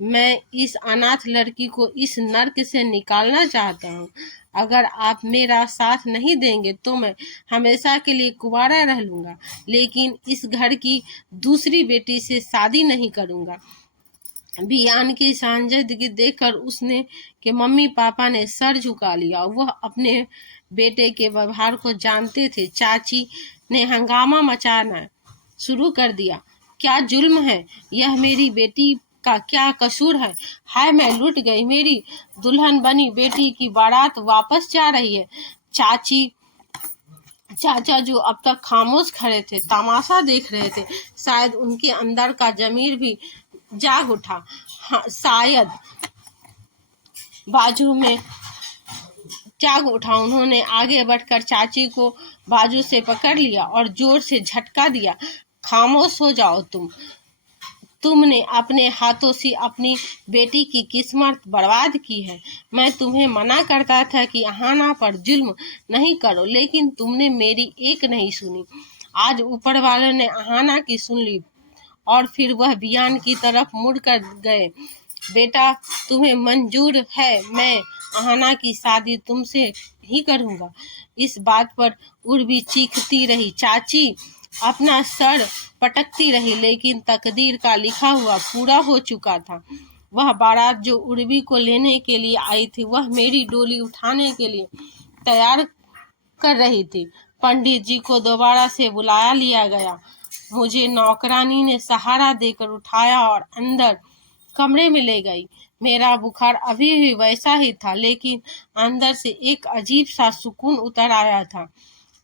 मैं इस अनाथ लड़की को इस नर्क से निकालना चाहता हूँ। अगर आप मेरा साथ नहीं देंगे तो मैं हमेशा के लिए कुंवारा रह लूंगा, लेकिन इस घर की दूसरी बेटी से शादी नहीं करूंगा। बियान की सांजीदगी देखकर उसने के मम्मी पापा ने सर झुका लिया। वह अपने बेटे के व्यवहार को जानते थे। चाची ने हंगामा मचाना शुरू कर दिया। क्या जुल्म है? यह मेरी बेटी का क्या कसूर है? हाय, मैं लुट गई। मेरी दुल्हन बनी बेटी की बारात वापस जा रही है। चाचा, जो अब तक खामोश खड़े थे, तमाशा देख रहे थे, शायद उनके अंदर का जमीर भी जाग उठा। हाँ, शायद बाजू में जाग उठा। उन्होंने आगे बढ़कर चाची को बाजू से पकड़ लिया और जोर से झटका दिया। खामोश हो जाओ तुमने अपने हाथों से अपनी बेटी की किस्मत बर्बाद की है। मैं तुम्हें मना करता था कि अहाना पर जुल्म नहीं करो, लेकिन तुमने मेरी एक नहीं सुनी। आज ऊपर वाले ने अहाना की सुन ली और फिर वह बियान की तरफ मुड़ कर गए। बेटा, तुम्हें मंजूर है? मैं अहाना की शादी तुमसे ही करूंगा। इस बात पर उर्वी चीखती रही। चाची अपना सर पटकती रही, लेकिन तकदीर का लिखा हुआ पूरा हो चुका था। वह बारात जो उर्वी को लेने के लिए आई थी, वह मेरी डोली उठाने के लिए तैयार कर रही थी। पंडित जी को दोबारा से बुलाया लिया गया। मुझे नौकरानी ने सहारा देकर उठाया और अंदर कमरे में ले गई। मेरा बुखार अभी भी वैसा ही था, लेकिन अंदर से एक अजीब सा सुकून उतर आया था।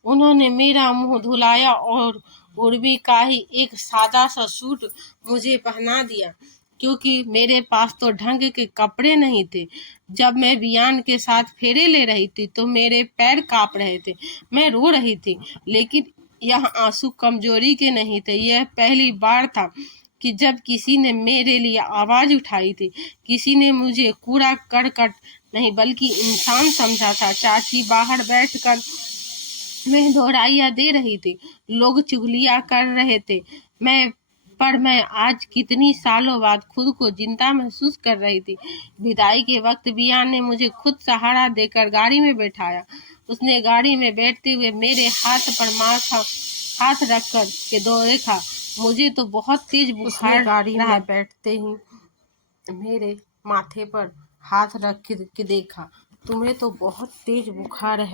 उन्होंने मेरा मुंह धुलाया और उर्वी का ही एक सादा सा सूट मुझे पहना दिया, क्योंकि मेरे पास तो ढंग के कपड़े नहीं थे। जब मैं बियान के साथ फेरे ले रही थी तो मेरे पैर कांप रहे थे। मैं रो रही थी, लेकिन यह आंसू कमजोरी के नहीं थे। यह पहली बार था कि जब किसी ने मेरे लिए आवाज उठाई थी। किसी ने मुझे कूड़ा करकट नहीं, बल्कि इंसान समझा था। चाची बाहर बैठकर मैं दोहराइयाँ दे रही थी। लोग चुगलियाँ कर रहे थे। मैं आज कितनी सालों बाद खुद को जिंदा महसूस कर रही थी। विदाई के वक्त बियान ने मुझे खुद सहारा देकर गाड़ी में बैठाया। उसने गाड़ी में बैठते हुए मेरे हाथ पर हाथ रखकर के देखा। मुझे तो बहुत तेज बुखार गाड़ी में बैठते ही मेरे माथे पर हाथ रख के देखा। तुम्हें तो बहुत तेज बुखार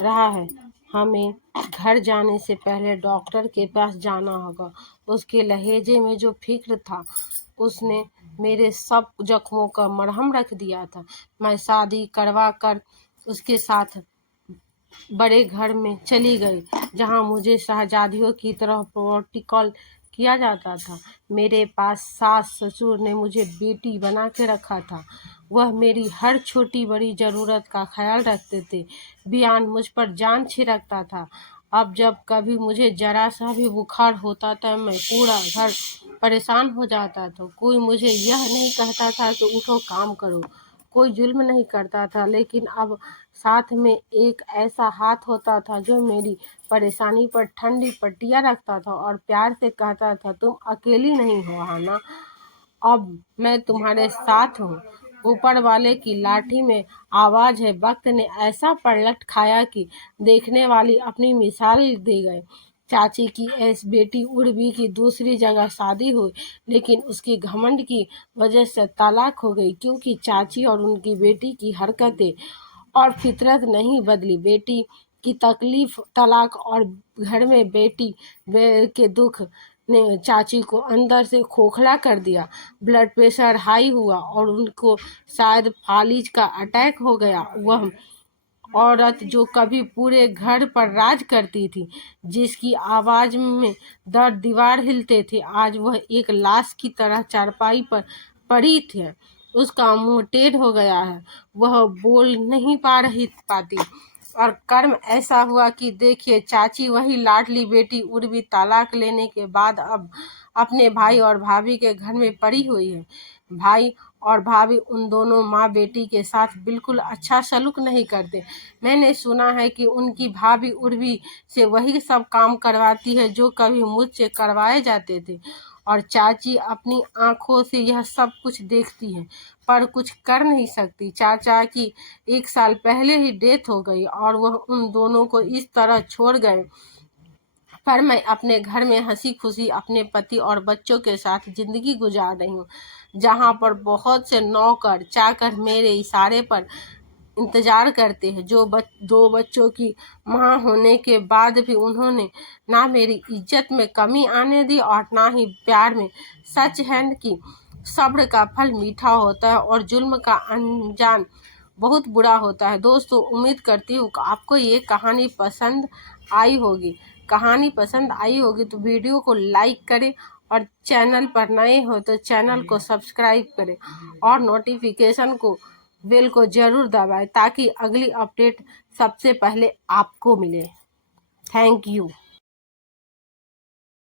रहा है। हमें घर जाने से पहले डॉक्टर के पास जाना होगा। उसके लहजे में जो फिक्र था, उसने मेरे सब जख्मों का मरहम रख दिया था। मैं शादी करवा कर उसके साथ बड़े घर में चली गई, जहां मुझे शहजादियों की तरह प्रोटोकॉल किया जाता था। मेरे पास सास ससुर ने मुझे बेटी बना के रखा था। वह मेरी हर छोटी बड़ी ज़रूरत का ख्याल रखते थे। बियान मुझ पर जान छिड़कता था। अब जब कभी मुझे जरा सा भी बुखार होता था, मैं पूरा घर परेशान हो जाता था। कोई मुझे यह नहीं कहता था कि उठो काम करो, कोई जुल्म नहीं करता था, लेकिन अब साथ में एक ऐसा हाथ होता था जो मेरी परेशानी पर ठंडी पट्टियाँ रखता था और प्यार से कहता था, तुम अकेली नहीं हो हाना, अब मैं तुम्हारे साथ हूँ। ऊपर वाले की लाठी में आवाज है। वक्त ने ऐसा पलट खाया कि देखने वाली अपनी मिसाल दे गए। चाची की बेटी उर्वी की दूसरी जगह शादी हुई, लेकिन उसकी घमंड की वजह से तलाक हो गई, क्योंकि चाची और उनकी बेटी की हरकतें और फितरत नहीं बदली। बेटी की तकलीफ, तलाक और घर में बेटी के दुख ने चाची को अंदर से खोखला कर दिया। ब्लड प्रेशर हाई हुआ और उनको शायद फालिज का अटैक हो गया। वह औरत जो कभी पूरे घर पर राज करती थी, जिसकी आवाज में दर दीवार हिलते थे, आज वह एक लाश की तरह चारपाई पर पड़ी थी। उसका मुंह टेढ़ हो गया है, वह बोल नहीं पाती। और कर्म ऐसा हुआ कि देखिए, चाची वही लाडली बेटी उर्वी तलाक लेने के बाद अब अपने भाई और भाभी के घर में पड़ी हुई है। भाई और भाभी उन दोनों माँ बेटी के साथ बिल्कुल अच्छा सलूक नहीं करते। मैंने सुना है कि उनकी भाभी उर्वी से वही सब काम करवाती है जो कभी मुझसे करवाए जाते थे, और चाची अपनी आंखों से यह सब कुछ देखती है पर कुछ कर नहीं सकती। चाचा की 1 साल पहले ही डेथ हो गई और वह उन दोनों को इस तरह छोड़ गए। पर मैं अपने घर में हंसी खुशी अपने पति और बच्चों के साथ जिंदगी गुजार रही हूँ, जहाँ पर बहुत से नौकर चाकर मेरे इशारे पर इंतजार करते हैं। दो बच्चों की माँ होने के बाद भी उन्होंने ना मेरी इज्जत में कमी आने दी और ना ही प्यार में। सच है कि सब्र का फल मीठा होता है और जुल्म का अंजाम बहुत बुरा होता है। दोस्तों, उम्मीद करती हूँ कि आपको ये कहानी पसंद आई होगी। तो वीडियो को लाइक करें और चैनल पर नए हो तो चैनल को सब्सक्राइब करें और नोटिफिकेशन को बेल को ज़रूर दबाएं ताकि अगली अपडेट सबसे पहले आपको मिले। Thank you.